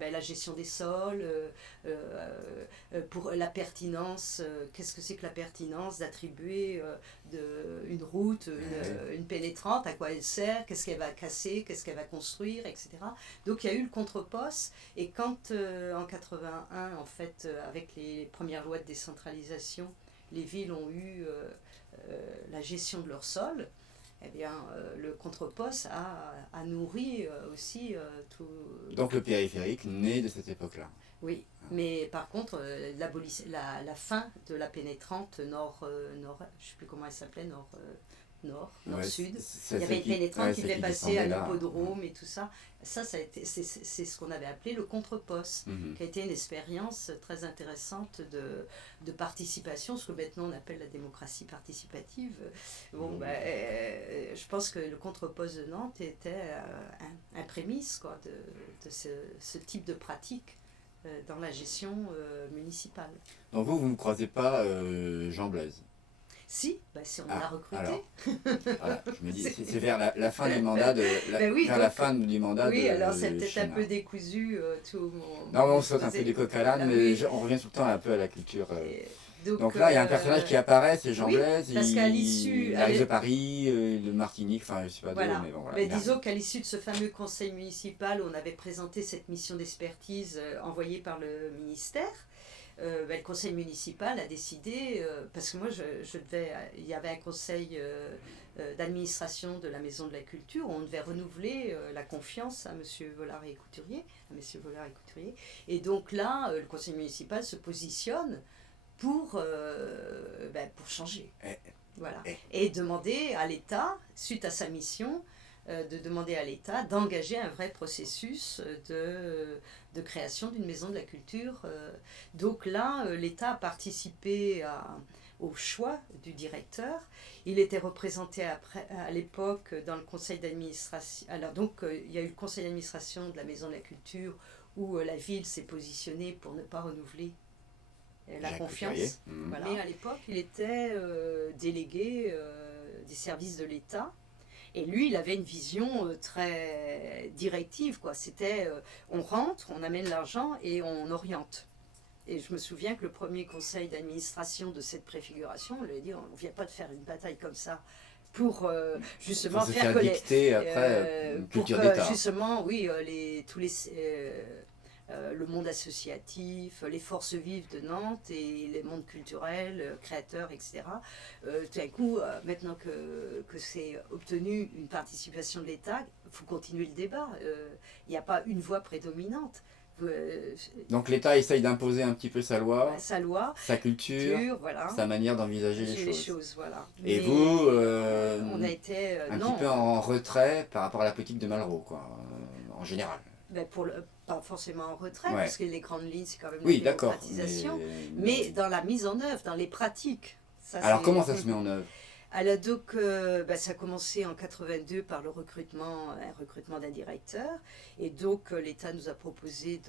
la gestion des sols, pour la pertinence, qu'est-ce que c'est que la pertinence d'attribuer une route, une pénétrante, à quoi elle sert, qu'est-ce qu'elle va casser, qu'est-ce qu'elle va construire, etc. Donc il y a eu le contre-poste, et quand en 81, en fait, avec les premières lois de décentralisation, les villes ont eu la gestion de leur sol, eh bien, le contre-poste a nourri aussi tout. Donc le périphérique naît de cette époque-là. Oui, mais par contre, la fin de la pénétrante nord, je ne sais plus comment elle s'appelait, nord-sud. Il y avait une pénétrante qui devait passer à l'hippodrome et tout ça. Ça a été, c'est ce qu'on avait appelé le contre-poste, qui a été une expérience très intéressante de participation, ce que maintenant on appelle la démocratie participative. Bon, je pense que le contre-poste de Nantes était un prémisse, quoi, de ce type de pratique dans la gestion municipale. Donc vous ne croisez pas Jean Blaise? Si, on l'a recruté. Alors, voilà, je me dis, c'est vers la fin du mandat la fin du mandat oui, de alors c'est peut-être un Chénard. peu décousu tout mon. Non, mais on saute un peu des coq à l'âne, mais on revient tout le temps un peu à la culture. Donc là, il y a un personnage qui apparaît, c'est Jean Blaise. Parce qu'à l'issue. Il arrive de Paris, de Martinique, enfin, je ne sais pas voilà. d'où, mais bon, voilà. Mais disons qu'à l'issue de ce fameux conseil municipal, on avait présenté cette mission d'expertise envoyée par le ministère. Le conseil municipal a décidé, parce que moi il y avait un conseil d'administration de la Maison de la Culture où on devait renouveler la confiance à messieurs Vollard et Couturier, et donc là le conseil municipal se positionne pour changer, voilà, et demander à l'État, suite à sa mission, de demander à l'État d'engager un vrai processus de création d'une maison de la culture. Donc là, l'État a participé au choix du directeur. Il était représenté à l'époque dans le conseil d'administration. Alors donc, il y a eu le conseil d'administration de la maison de la culture où la ville s'est positionnée pour ne pas renouveler la confiance. Voilà. Mais à l'époque, il était délégué des services de l'État. Et lui, il avait une vision très directive, quoi. C'était on rentre, on amène l'argent et on oriente. Et je me souviens que le premier conseil d'administration de cette préfiguration, on lui a dit on ne vient pas de faire une bataille comme ça pour justement faire dicter après une culture d'État. Justement, oui, le monde associatif, les forces vives de Nantes et les mondes culturels, créateurs, etc. Tout d'un coup, maintenant que c'est obtenu une participation de l'État, il faut continuer le débat. Il n'y a pas une voix prédominante. Donc l'État essaye d'imposer un petit peu sa loi, sa culture, voilà, sa manière d'envisager les choses. Voilà. Et mais vous, on a été un petit peu en retrait par rapport à la politique de Malraux, quoi, en général. Pas forcément en retrait, parce que les grandes lignes, c'est quand même la démocratisation, mais dans la mise en œuvre, dans les pratiques. Alors comment ça se met en œuvre? Alors donc, ça a commencé en 82 par un recrutement d'un directeur, et donc l'État nous a proposé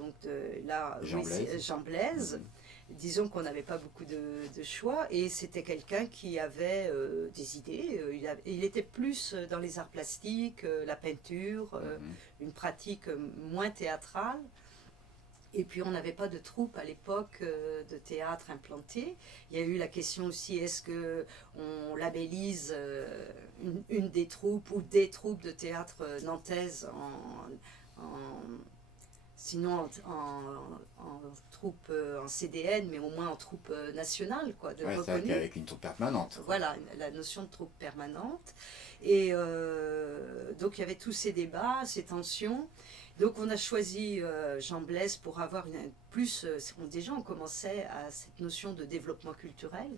Jean Blaise. Disons qu'on n'avait pas beaucoup de choix, et c'était quelqu'un qui avait des idées. Il était plus dans les arts plastiques, la peinture, une pratique moins théâtrale. Et puis on n'avait pas de troupe à l'époque de théâtre implanté. Il y a eu la question aussi, est-ce qu'on labellise une des troupes ou des troupes de théâtre nantaises sinon en troupe en CDN, mais au moins en troupe nationale, quoi, de Ouais, c'est vrai reconnue. qu'avec une troupe permanente. Voilà, la notion de troupe permanente. Et donc il y avait tous ces débats, ces tensions. Donc on a choisi Jean Blaise pour avoir déjà on commençait à cette notion de développement culturel,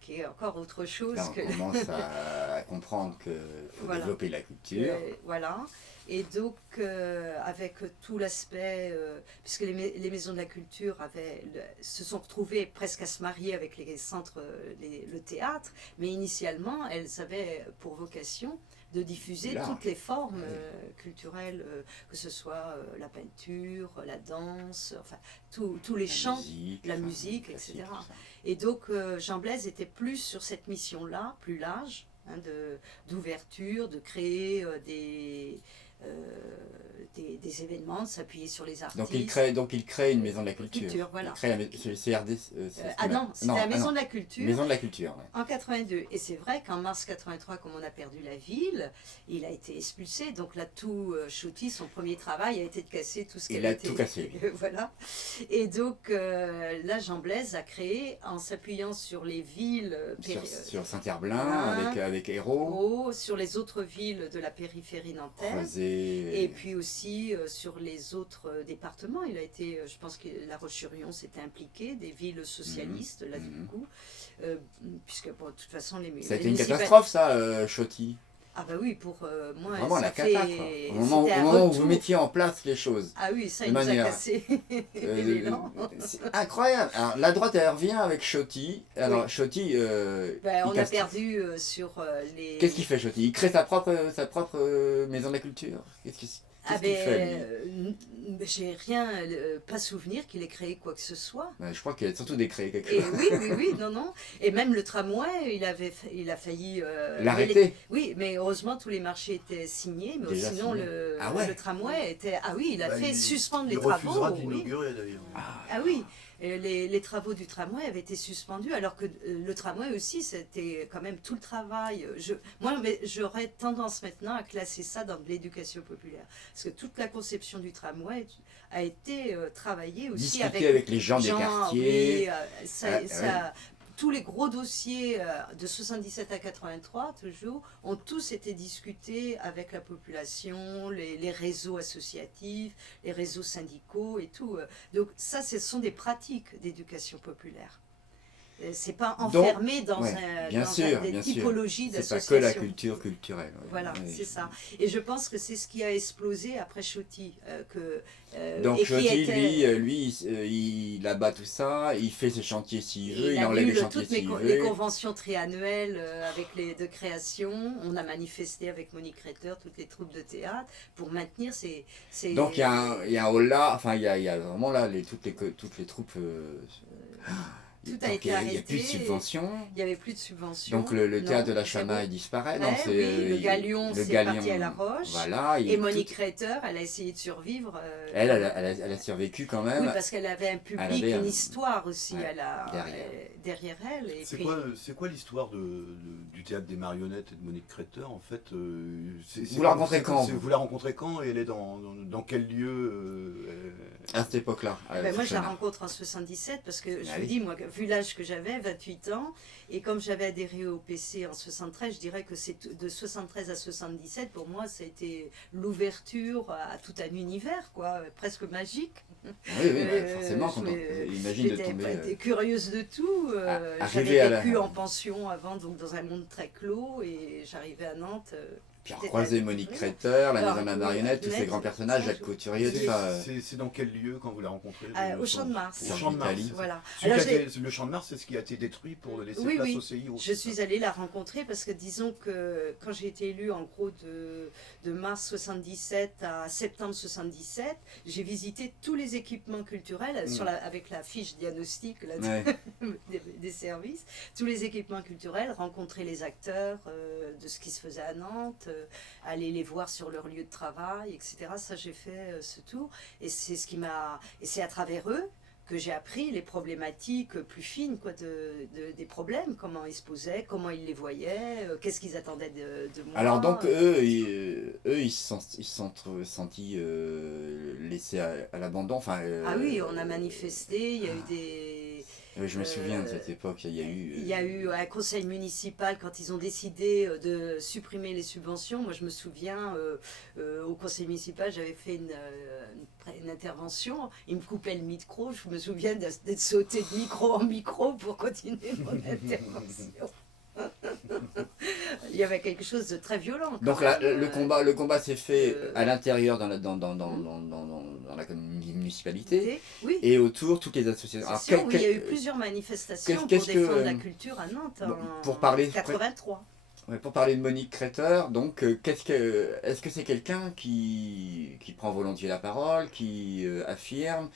qui est encore autre chose Là, on que... commence à comprendre qu'il faut Voilà. développer la culture. Voilà. Et donc, avec tout l'aspect, puisque les maisons de la culture se sont retrouvées presque à se marier avec les centres, le théâtre, mais initialement, elles avaient pour vocation de diffuser L'art. toutes les formes culturelles, que ce soit la peinture, la danse, enfin, tous les chants, la musique, etc. classique, tout ça. Et donc, Jean Blaise était plus sur cette mission-là, plus large, hein, d'ouverture, de créer des événements, de s'appuyer sur les artistes. Donc il crée une maison de la culture. Voilà. Il crée c'est le CRD. C'était la maison de la culture. Maison de la culture, ouais. En 82. Et c'est vrai qu'en mars 83, comme on a perdu la ville, il a été expulsé. Donc là, tout Chauty, son premier travail a été de casser tout ce Il qu'elle a était. tout cassé. Voilà. Et donc là, Jean Blaise a créé, en s'appuyant sur les villes Sur Saint-Herblain, Hein. avec Hérault, sur les autres villes de la périphérie nantaise. Creuset. Et puis aussi sur les autres départements, il a été, je pense que La Roche-sur-Yon s'était impliquée, des villes socialistes, là du coup, puisque bon, de toute façon les Ça a été une catastrophe, ça, Chauty. Ah bah oui, pour moi, Vraiment ça la fait... cata, quoi. Au moment où vous mettiez en place les choses. Ah oui, ça, de il nous a manière- cassé l'élan. C'est incroyable. Alors, la droite, elle revient avec Chauty. Alors, Oui. Chauty, Ben, il on a casse- perdu sur les... Qu'est-ce qu'il fait, Chauty? Il crée sa propre maison de la culture. Qu'est-ce qu'il fait, lui j'ai rien, pas souvenir qu'il ait créé quoi que ce soit. Ben, je crois qu'il a surtout décréé quelque Et chose. oui, non. Et même le tramway, il a failli... L'arrêter. Oui, mais heureusement, tous les marchés étaient signés, mais Déjà sinon, signés. le, Ah ouais. le tramway était... Ah oui, il a fait suspendre les il travaux. refusera de oui. l'inaugurer d'ailleurs. Ah oui, et les travaux du tramway avaient été suspendus, alors que le tramway aussi, c'était quand même tout le travail. Mais j'aurais tendance maintenant à classer ça dans de l'éducation populaire. Parce que toute la conception du tramway a été travaillée aussi Discuter avec les gens des quartiers. Oui, tous les gros dossiers de 77 à 83, toujours, ont tous été discutés avec la population, les réseaux associatifs, les réseaux syndicaux et tout. Donc ça, ce sont des pratiques d'éducation populaire. C'est pas enfermé dans des typologies C'est d'associations. pas que la culture culturelle. Ouais. Voilà, Ouais, c'est ça. Et je pense que c'est ce qui a explosé après Chauty. Donc et qui Chauty, était- lui, il abat tout ça, il fait ses chantiers s'il veut, il a enlève les annule chantiers toutes s'il les veut. conventions triannuelles de création. On a manifesté avec Monique Retter, toutes les troupes de théâtre, pour maintenir ces... Donc il y a un hall là, enfin il y a vraiment là toutes les troupes. Tout a été il n'y a arrêté. plus de subventions. Il n'y avait plus de subventions. Donc le théâtre de la Non, Chamaille disparaît. Ouais, Non, c'est, oui, le Galion, c'est parti à La Roche. Voilà, Et Monique Retter, elle a essayé de survivre. Elle a survécu quand même. Oui, parce qu'elle avait un public, avait une histoire aussi ouais, derrière elle. Et C'est puis, quoi l'histoire du théâtre des marionnettes et de Monique Retter en fait Vous la rencontrez quand, Vous la rencontrez quand et elle est dans quel lieu à cette époque-là. moi, je la rencontre en 77 parce que je Ah vous oui. dis, moi, vu l'âge que j'avais, 28 ans, et comme j'avais adhéré au PC en 73, je dirais que c'est de 73 à 77, pour moi, ça a été l'ouverture à tout un univers, quoi, presque magique. Oui, forcément, quand imagine de tomber. J'étais curieuse de tout. arriver à J'avais vécu la- en pension avant, donc dans un monde très clos, et j'arrivais à Nantes. Puis recroiser Monique Retter, la Alors, maison de la marionnette, tous ces grands personnages, Jacques Couturier, tout ça. C'est dans quel lieu quand vous la rencontrez Au Champ de Mars. Au Champ de Mars. Italie. Voilà. Celui Alors, qui a été- le Champ de Mars, c'est ce qui a été détruit pour laisser Oui, place oui. au CIO. Je suis allée la rencontrer parce que disons que quand j'ai été élue en gros de mars 77 à septembre 77, j'ai visité tous les équipements culturels avec la fiche diagnostic là, des services, tous les équipements culturels, rencontrer les acteurs de ce qui se faisait à Nantes, aller les voir sur leur lieu de travail, etc. Ça, j'ai fait ce tour. Et c'est ce qui m'a... Et c'est à travers eux que j'ai appris les problématiques plus fines quoi, des problèmes, comment ils se posaient, comment ils les voyaient, qu'est-ce qu'ils attendaient de moi. Alors donc eux, ils se sont sentis laissés à l'abandon. Enfin, Ah oui, on a manifesté, il y a eu des... je me souviens de cette époque, il y a eu un conseil municipal quand ils ont décidé de supprimer les subventions. Moi, je me souviens, au conseil municipal, j'avais fait une intervention. Ils me coupaient le micro. Je me souviens d'être sauté de micro en micro pour continuer mon intervention. Il y avait quelque chose de très violent. Donc là, le combat s'est fait à l'intérieur dans la municipalité oui. et autour toutes les associations. Alors, oui, il y a eu plusieurs manifestations pour défendre la culture à Nantes en 83. Pour parler de Monique Kretter, donc est-ce que c'est quelqu'un qui prend volontiers la parole, qui affirme,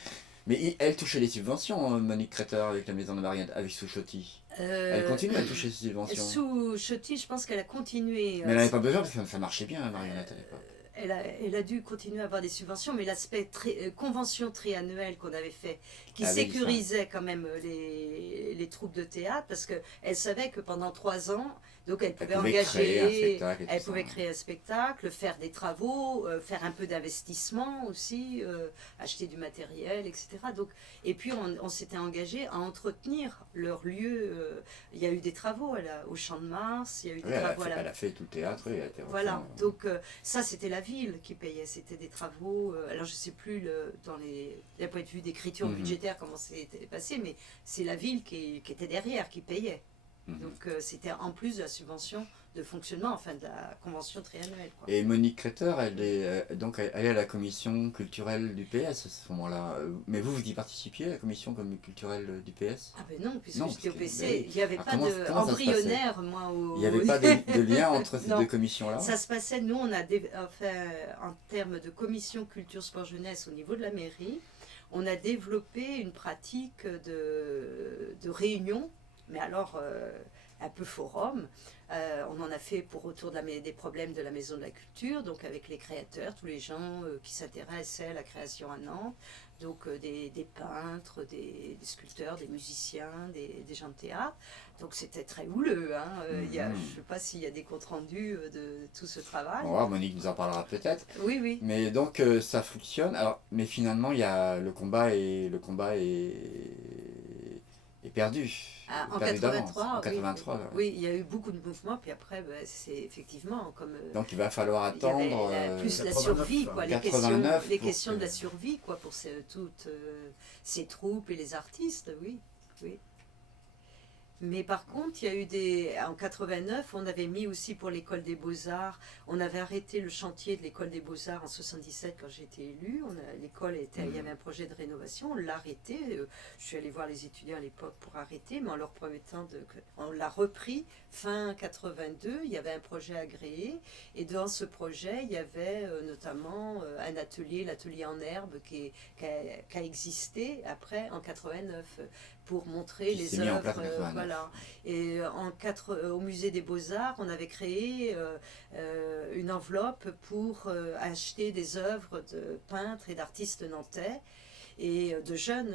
mais elle touchait les subventions, Monique Kretter, avec la Maison de Marianne, avec Souchotti. Elle continue à toucher ses subventions. Souchotti, je pense qu'elle a continué. Mais elle n'avait pas besoin parce que ça marchait bien, Marionnette, à l'époque. Elle a dû continuer à avoir des subventions, mais l'aspect convention triannuelle qu'on avait fait, qui sécurisait quand même les troupes de théâtre, parce qu'elle savait que pendant 3 ans, donc elle pouvait engager, elle pouvait créer un spectacle, faire des travaux, faire un peu d'investissement aussi, acheter du matériel, etc. Donc, et puis on s'était engagé à entretenir leur lieu. Il y a eu des travaux au Champ de Mars, il y a eu des travaux elle a fait tout le théâtre. Oui, voilà, donc ça c'était la ville qui payait, c'était des travaux. Alors je ne sais plus d'un point de vue d'écriture budgétaire comment c'était passé, mais c'est la ville qui était derrière, qui payait. Donc c'était en plus de la subvention de fonctionnement, enfin de la convention triannuelle. Quoi. Et Monique Kretter, elle est à la commission culturelle du PS à ce moment-là. Mais vous y participiez à la commission culturelle du PS? Ah ben non, puisque j'étais au PC, il n'y avait pas embryonnaire, moi. Il n'y avait pas de lien entre ces deux commissions-là? Ça se passait, nous on a, en termes de commission culture, sport, jeunesse au niveau de la mairie, on a développé une pratique de réunion, mais alors un peu forum. On en a fait autour des problèmes de la Maison de la Culture, donc avec les créateurs, tous les gens qui s'intéressaient à la création à Nantes, donc des peintres, des sculpteurs, des musiciens, des gens de théâtre. Donc c'était très houleux. Hein. Je ne sais pas s'il y a des comptes rendus de tout ce travail. Bon, Monique nous en parlera peut-être. Oui, oui. Mais donc ça fonctionne. Alors, mais finalement, le combat est perdu. En 83, en 83 oui, il y a eu beaucoup de mouvements, puis après, c'est effectivement comme... donc il va falloir attendre... plus la survie, quoi, les questions de la survie, quoi, pour toutes ces troupes et les artistes, oui. Mais par contre, il y a eu en 89, on avait mis aussi pour l'école des Beaux-Arts, on avait arrêté le chantier de l'école des Beaux-Arts en 77 quand j'ai été élue. L'école il y avait un projet de rénovation, on l'a arrêté. Je suis allée voir les étudiants à l'époque pour arrêter, mais en leur promettant on l'a repris fin 82. Il y avait un projet agréé, et dans ce projet, il y avait notamment un atelier, l'atelier en herbe, qui a existé après en 89. Pour montrer les œuvres. Voilà. Et au musée des Beaux-Arts, on avait créé une enveloppe pour acheter des œuvres de peintres et d'artistes nantais et de jeunes,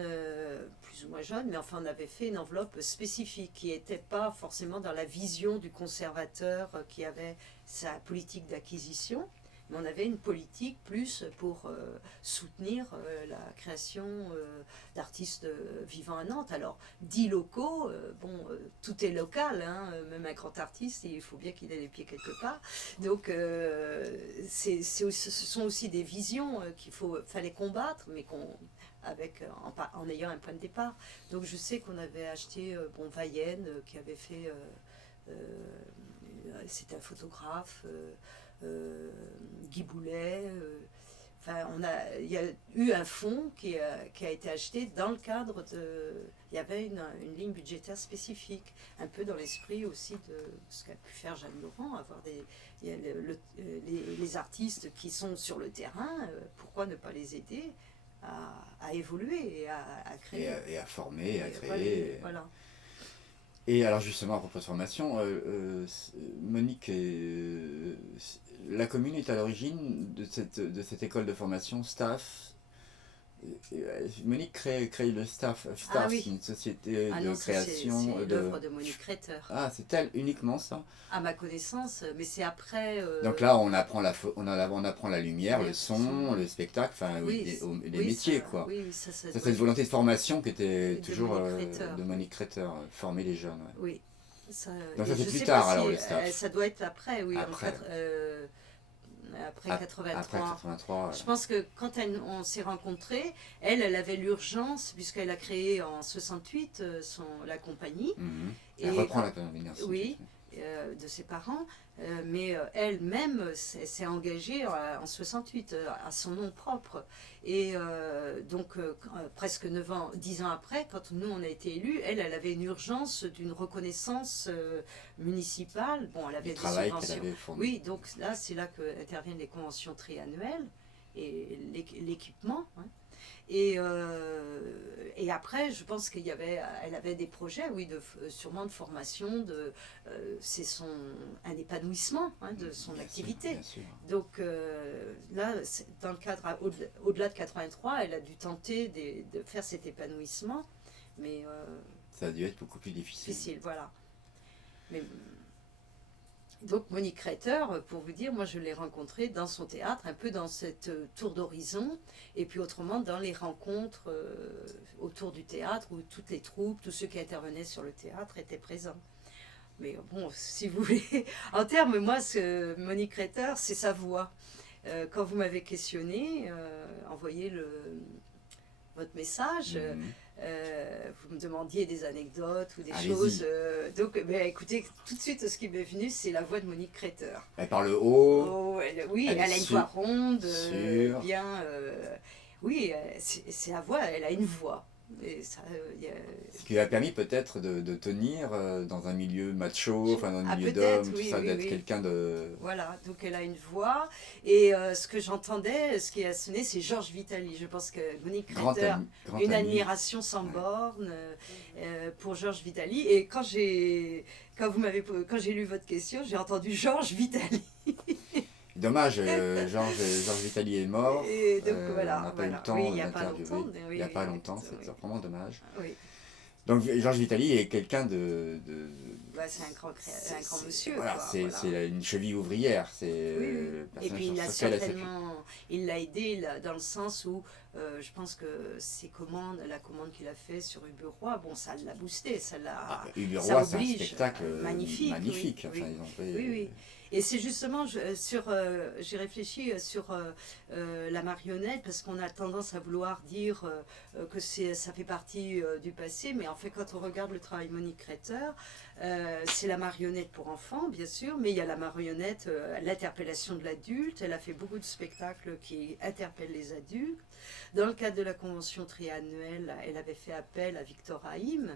plus ou moins jeunes, mais enfin on avait fait une enveloppe spécifique qui n'était pas forcément dans la vision du conservateur qui avait sa politique d'acquisition. Mais on avait une politique plus pour soutenir la création d'artistes vivant à Nantes. Alors, dits locaux, tout est local, hein, même un grand artiste, il faut bien qu'il ait les pieds quelque part. Donc, ce sont aussi des visions qu'il fallait combattre, mais en ayant un point de départ. Donc, je sais qu'on avait acheté Vayenne, qui avait fait... c'est un photographe... Guy Boulet, il y a eu un fonds qui a été acheté dans le cadre il y avait une ligne budgétaire spécifique, un peu dans l'esprit aussi de ce qu'a pu faire Jeanne Laurent, avoir les artistes qui sont sur le terrain, pourquoi ne pas les aider à évoluer et à créer. Et à former, à créer. Voilà. Et alors justement, à propos de formation, Monique, la commune est à l'origine de cette école de formation staff. Monique crée le staff, Ah oui. c'est une société Ah de non, ça, création. c'est l'œuvre de Monique Retter. Ah, c'est elle uniquement ça. À ma connaissance, mais c'est après... Donc là, on apprend on apprend la lumière, le son, son. le spectacle, enfin Oui, les oui, métiers ça, quoi. Oui, oui, ça C'est cette volonté de formation qui était De toujours Monique Retter. de Monique Retter, former les jeunes. Ouais. Oui. Ça, Donc ça, et c'est je plus sais tard, pas alors, le staff. Ça doit être après, oui. Après. Après Après 83. 83. Je pense que quand on s'est rencontrés, elle avait l'urgence, puisqu'elle a créé en 68 la compagnie. Mhm. Elle Et- reprend la combinaison. Oui. De ses parents, mais elle-même s'est engagée en 68 à son nom propre. Et donc, presque 10 ans après, quand nous on a été élus, elle avait une urgence d'une reconnaissance municipale. Bon, elle avait Le des travail qu'elle subventions. avait fourni. Oui, donc là, c'est là qu'interviennent les conventions triannuelles et l'équipement. Hein. Et après, je pense elle avait des projets, oui, sûrement de formation, c'est un épanouissement hein, de son Bien sûr, activité. bien sûr. Donc là, dans le cadre, au-delà de 83, elle a dû tenter de faire cet épanouissement, mais Ça a dû être beaucoup plus difficile. difficile, voilà. Mais, donc Monique Retter, pour vous dire, moi je l'ai rencontrée dans son théâtre, un peu dans cette tour d'horizon, et puis autrement dans les rencontres autour du théâtre, où toutes les troupes, tous ceux qui intervenaient sur le théâtre étaient présents. Mais bon, si vous voulez, en termes, moi, Monique Retter, c'est sa voix. Quand vous m'avez questionné, envoyé votre message, Mhm. vous me demandiez des anecdotes ou des Allez-y. choses. Donc, écoutez, tout de suite, ce qui m'est venu, c'est la voix de Monique Retter. Elle parle haut. Oh, oui, elle elle est a une sûre. voix ronde, Sûre. bien. Oui, c'est la voix, elle a une voix. Et ça, Ce qui lui a permis peut-être de tenir dans un milieu macho, enfin dans un Ah, milieu peut-être, d'hommes, oui, tout ça, oui, d'être oui. quelqu'un de... Voilà, donc elle a une voix. Et ce que j'entendais, ce qui a sonné, c'est Georges Vitali. Je pense que Monique Grand Retter, ami. Grand une ami. admiration sans Ouais. borne pour Georges Vitali. Et quand j'ai lu votre question, j'ai entendu Georges Vitali. Dommage, Georges Vitali est mort. Et donc On voilà. n'a pas eu voilà. le temps Oui, il n'y a pas d'interviewer. longtemps. Il n'y a pas longtemps, oui. c'est vraiment dommage. Oui. Donc Georges Vitali est quelqu'un de Bah, c'est un grand monsieur. Voilà, quoi, c'est voilà. c'est une cheville ouvrière. C'est Oui, oui. le Et personnage puis social à sa il l'a aidé là, dans le sens où je pense que la commande qu'il a fait sur Uberoy, bon, ça l'a boosté, ça l'a. Uber ça Roi, c'est un oblige. spectacle Magnifique, magnifique. oui, Enfin, oui. ils ont fait, Oui, oui. Et c'est justement j'ai réfléchi sur la marionnette parce qu'on a tendance à vouloir dire que ça fait partie du passé, mais en fait quand on regarde le travail de Monique Retter, c'est la marionnette pour enfants bien sûr, mais il y a la marionnette, l'interpellation de l'adulte. Elle a fait beaucoup de spectacles qui interpellent les adultes. Dans le cadre de la convention triannuelle, elle avait fait appel à Victor Haïm,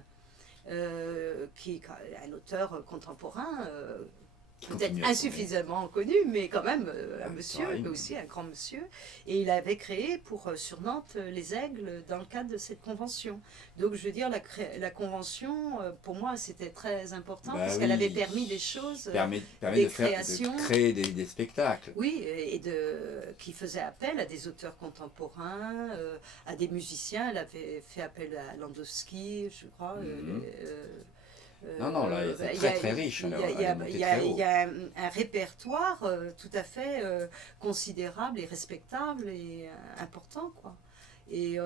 qui est un auteur contemporain. Peut-être continue à insuffisamment connu, mais quand même un monsieur, Haïm. mais aussi un grand monsieur. Et il avait créé sur Nantes les Aigles dans le cadre de cette convention. Donc je veux dire, la convention, pour moi, c'était très important Bah parce oui. qu'elle avait permis des choses. permet des de créer des spectacles. Oui, qui faisait appel à des auteurs contemporains, à des musiciens. Elle avait fait appel à Landowski, je crois. Mhm. Non, là, c'est très riche. Il y a un répertoire tout à fait considérable et respectable et important, quoi. Et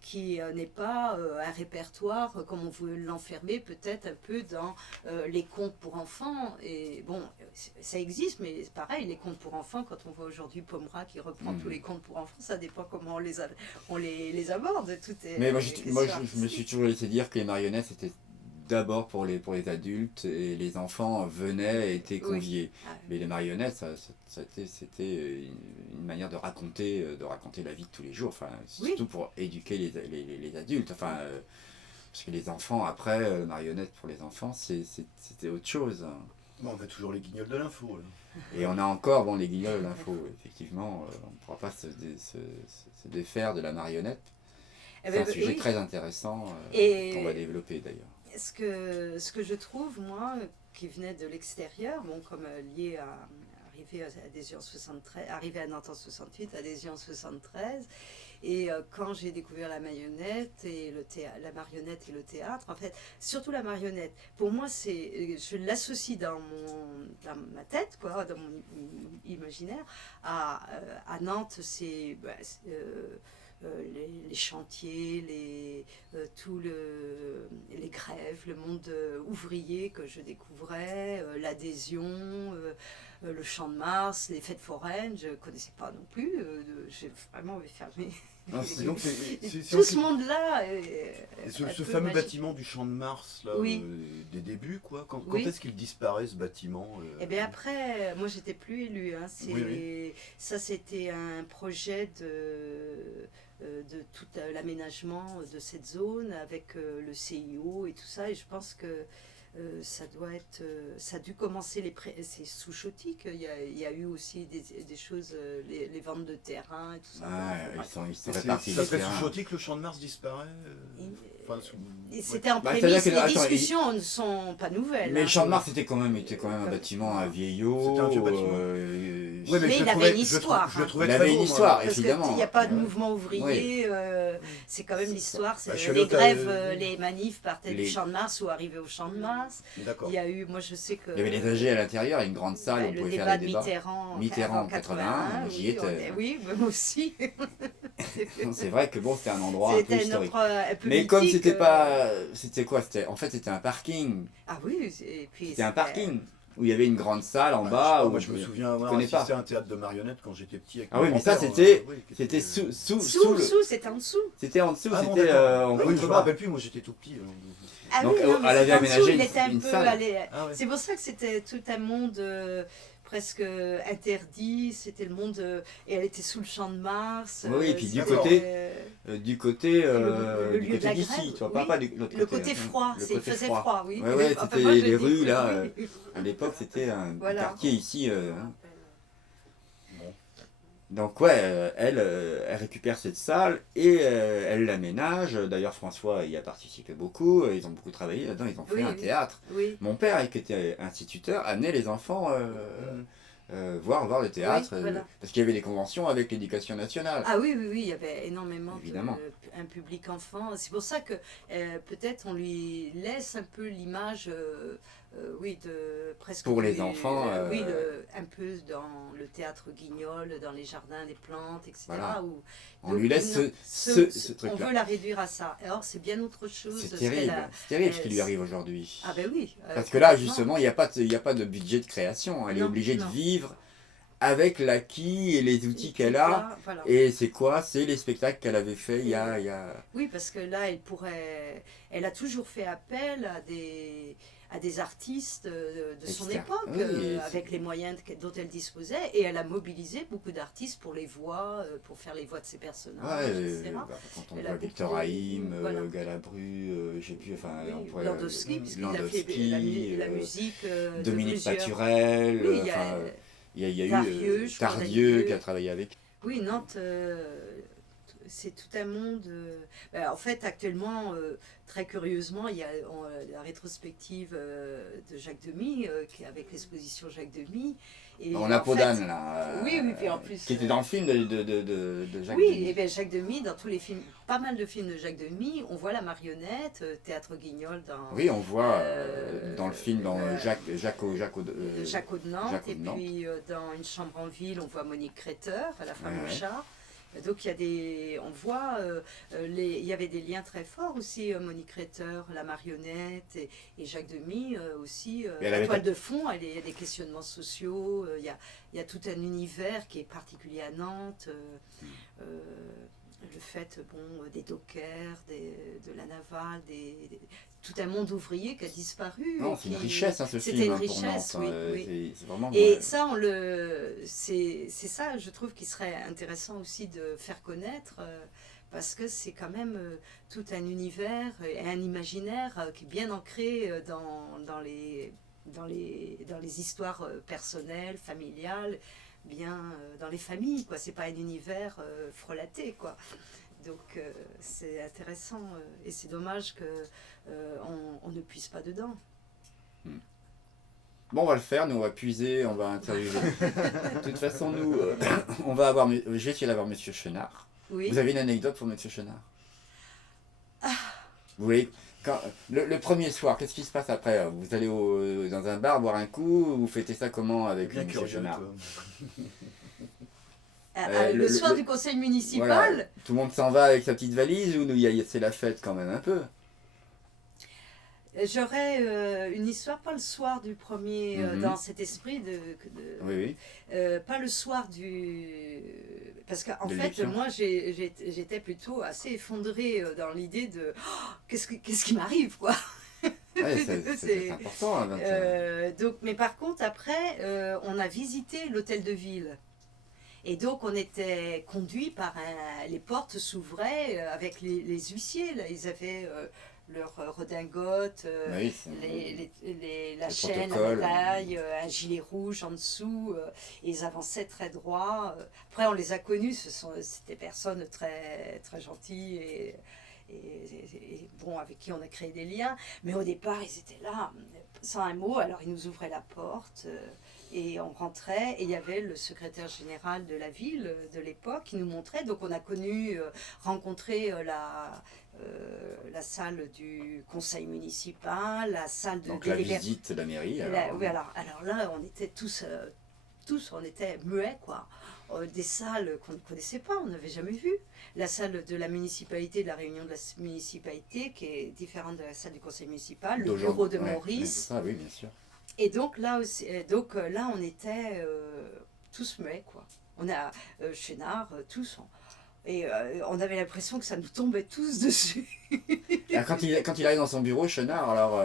qui n'est pas un répertoire comme on veut l'enfermer peut-être un peu dans les contes pour enfants. Et bon, ça existe, mais c'est pareil, les contes pour enfants, quand on voit aujourd'hui Pomera qui reprend tous les contes pour enfants, ça dépend comment on les aborde. Tout est, Mais moi, je me suis toujours laissé dire que les marionnettes, c'était d'abord pour les adultes et les enfants venaient et étaient conviés. Ah, Mais les marionnettes, c'était une manière de raconter la vie de tous les jours, enfin, surtout pour éduquer les adultes. Enfin, parce que les enfants, après, marionnettes pour les enfants, c'était autre chose. Bon, on a toujours les guignols de l'info. Là. Et on a encore les guignols de l'info, effectivement. On ne pourra pas se défaire de la marionnette. C'est un sujet très intéressant qu'on va développer d'ailleurs. ce que je trouve, moi, qui venait de l'extérieur, bon, comme lié à arrivé à Nantes en 68, adhésion en 73, et quand j'ai découvert la marionnette et la marionnette et le théâtre, en fait, surtout la marionnette, pour moi, je l'associe dans ma tête, quoi, dans mon imaginaire, à Nantes, les chantiers, les grèves, le monde ouvrier que je découvrais, l'adhésion, le Champ de Mars, les fêtes foraines, je ne connaissais pas non plus. J'ai vraiment fermé. Ah, donc Tout ce monde-là. Ce fameux bâtiment du Champ de Mars, là, Oui. des débuts, quoi. Quand Oui. est-ce qu'il disparaît, ce bâtiment Et bien après, moi j'étais plus élue. Hein. Oui. Ça, c'était un projet de tout l'aménagement de cette zone avec le CIO et tout ça. Et je pense que ça a dû commencer c'est sous Chotique. Il y a eu aussi des choses, les ventes de terrain et tout ça. Ils sont Ça répartis. serait sous Chotique que le Champ de Mars disparaît Et c'était en Bah, prémisse, c'est-à-dire que- les attends, discussions ne sont pas nouvelles. Mais hein. le Champ de Mars était quand même un bâtiment à vieillot. C'était un vieux bâtiment. Mais je il le avait trouvais- une histoire, Je le hein. trouvais Il très avait beau, une moi. histoire, Parce évidemment. qu'il n'y a pas de mouvement ouvrier, c'est quand même l'histoire. Bah, je suis Les allé grèves, les manifs partaient les- du Champ de Mars ou arrivaient au Champ de Mars. D'accord. Il y a eu, moi je sais que... Il y avait des AG à l'intérieur, une grande salle où on le pouvait débat faire de des débats. Mitterrand en 81, j'y étais. Oui, moi aussi. C'est vrai que bon, c'était un endroit un peu C'était historique. un peu Mais comme mythique, c'était pas. C'était quoi? En fait, c'était un parking. Ah oui, et puis C'était un parking où il y avait une grande salle en bas. Moi, où je me souviens avoir connais assisté pas. à un théâtre de marionnettes quand j'étais petit. Avec Ah mon oui, mais ça, grand-père, c'était oui, qui c'était était- sous le. c'était en dessous. C'était en dessous, Ah bon, c'était d'accord. en Ah oui, je me contrebas. rappelle plus, moi j'étais tout petit. Ah Donc, oui, non, mais elle avait c'était en dessous, aménagé il était un une peu salle. Ah ouais. C'est pour ça que c'était tout un monde presque interdit, c'était le monde... et elle était sous le Champ de Mars. Oui, et puis du D'accord. côté, du côté, le du lieu de côté la d'ici, grève, tu vois, oui. pas de l'autre côté. Le côté hein. froid, Le il côté faisait froid, oui. Ouais, ouais, Enfin, c'était moi, je les le rues, dis, là. oui. À l'époque, c'était un Voilà. quartier ici. Bon. Donc ouais, elle récupère cette salle et elle l'aménage. D'ailleurs, François y a participé beaucoup. Ils ont beaucoup travaillé là-dedans. Ils ont fait Oui, un oui. théâtre. Oui. Mon père, qui était instituteur, amenait les enfants voir le théâtre. Oui, voilà. Parce qu'il y avait des conventions avec l'éducation nationale. Ah oui, il y avait énormément Évidemment. un public enfant. C'est pour ça que peut-être on lui laisse un peu l'image, de presque... Pour les enfants, oui, un peu dans le théâtre Guignol, dans les jardins des plantes, etc. Voilà. Où, On lui laisse non, ce on truc-là. veut la réduire à ça. Alors c'est bien autre chose. C'est ce qu'elle terrible. a- C'est terrible ce qui lui c'est- arrive aujourd'hui. Ah ben oui. Parce que là, complètement. justement, il n'y a pas de budget de création. Elle est Non, obligée de non. vivre avec l'acquis et les outils qu'elle a. Voilà. Et c'est quoi? C'est les spectacles qu'elle avait fait il y a... Oui, parce que là, elle a toujours fait appel à des artistes de son Externe. époque, Oui, et avec les moyens dont elle disposait, et elle a mobilisé beaucoup d'artistes pour les voix, pour faire les voix de ses personnages, etc. Quand on Elle voit a Victor beaucoup- Haïm, voilà. Galabru, je sais plus, enfin... Oui, on pourrait- Landowski, puisqu'il a fait Landowski, la musique de Dominique plusieurs- Paturel, Oui, il y a- enfin, il y a eu Tardieu, je crois, Tardieu Tardieu. qui a travaillé avec. Oui, Nantes, c'est tout un monde. En fait, actuellement, très curieusement, il y a la rétrospective de Jacques Demy, avec l'exposition Jacques Demy. Et On a en Podane, fait- là. Oui, oui, puis en plus, Qui était dans le film de Jacques Oui, Demy. et bien Jacques Demy, dans tous les films, pas mal de films de Jacques Demy, on voit la marionnette, Théâtre Guignol dans Oui, on voit Euh, dans le film, dans Jacques Jacques Audenant, Jacques et Audenant. puis dans Une chambre en ville, on voit Monique Créteur, la femme Ouais, au ouais. chat. Donc on voit, il y avait des liens très forts aussi, Monique Créteur, la marionnette, et Jacques Demy aussi. Et elle La avait toile pas- de fond, il y a des questionnements sociaux, il y a tout un univers qui est particulier à Nantes. Le fait des dockers, de la navale, tout un monde ouvrier qui a disparu. Non, et c'est une qui- richesse, hein, ce C'était film, une hein, pour richesse, Nantes, oui, hein, oui. c'est vraiment... Et ça, c'est ça, je trouve, qui serait intéressant aussi de faire connaître, parce que c'est quand même tout un univers et un imaginaire qui est bien ancré dans les histoires personnelles, familiales, bien dans les familles, quoi. C'est pas un univers frelaté, quoi. Donc c'est intéressant et c'est dommage que on ne puisse pas dedans. Bon, on va le faire, nous on va puiser, on va interviewer. De toute façon, nous, on va avoir, je vais essayer d'avoir Monsieur Chenard. Oui. Vous avez une anecdote pour Monsieur Chenard? Vous voulez, le premier soir, qu'est-ce qui se passe après? Vous allez dans un bar boire un coup, vous fêtez ça comment avec Bien Monsieur curieux, Chenard? toi. Le soir du conseil municipal, Voilà. Tout le monde s'en va avec sa petite valise ou c'est la fête quand même un peu? j'aurais une histoire, pas le soir du premier, dans cet esprit Oui, pas le soir du... Parce qu'en De fait, l'élection. moi, j'étais plutôt assez effondrée dans l'idée de oh, qu'est-ce qui m'arrive, quoi. Ouais, c'est important. Hein, Donc, mais par contre, après, on a visité l'hôtel de ville. Et donc, on était conduits par les portes s'ouvraient avec les huissiers. Là. Ils avaient leur redingote, oui, la le chaîne à protocole. médaille, un gilet rouge en dessous. Et ils avançaient très droit. Après, on les a connus. C'était des personnes très, très gentilles et bon, avec qui on a créé des liens. Mais au départ, ils étaient là, sans un mot. Alors, ils nous ouvraient la porte et on rentrait. Et il y avait le secrétaire général de la ville de l'époque qui nous montrait. Donc, on a rencontré la salle du conseil municipal, la salle de Donc la visite de la mairie. oui, alors là, on était tous on était muets, quoi. Des salles qu'on ne connaissait pas, on n'avait jamais vu. La salle de la municipalité, de la réunion de la municipalité, qui est différente de la salle du conseil municipal, le bureau de Maurice. Ça, oui, bien sûr. Et donc là, aussi, là on était tous muets, quoi. On a Chenard, tous. Et on avait l'impression que ça nous tombait tous dessus. Alors, quand il arrive dans son bureau, Chenard, alors.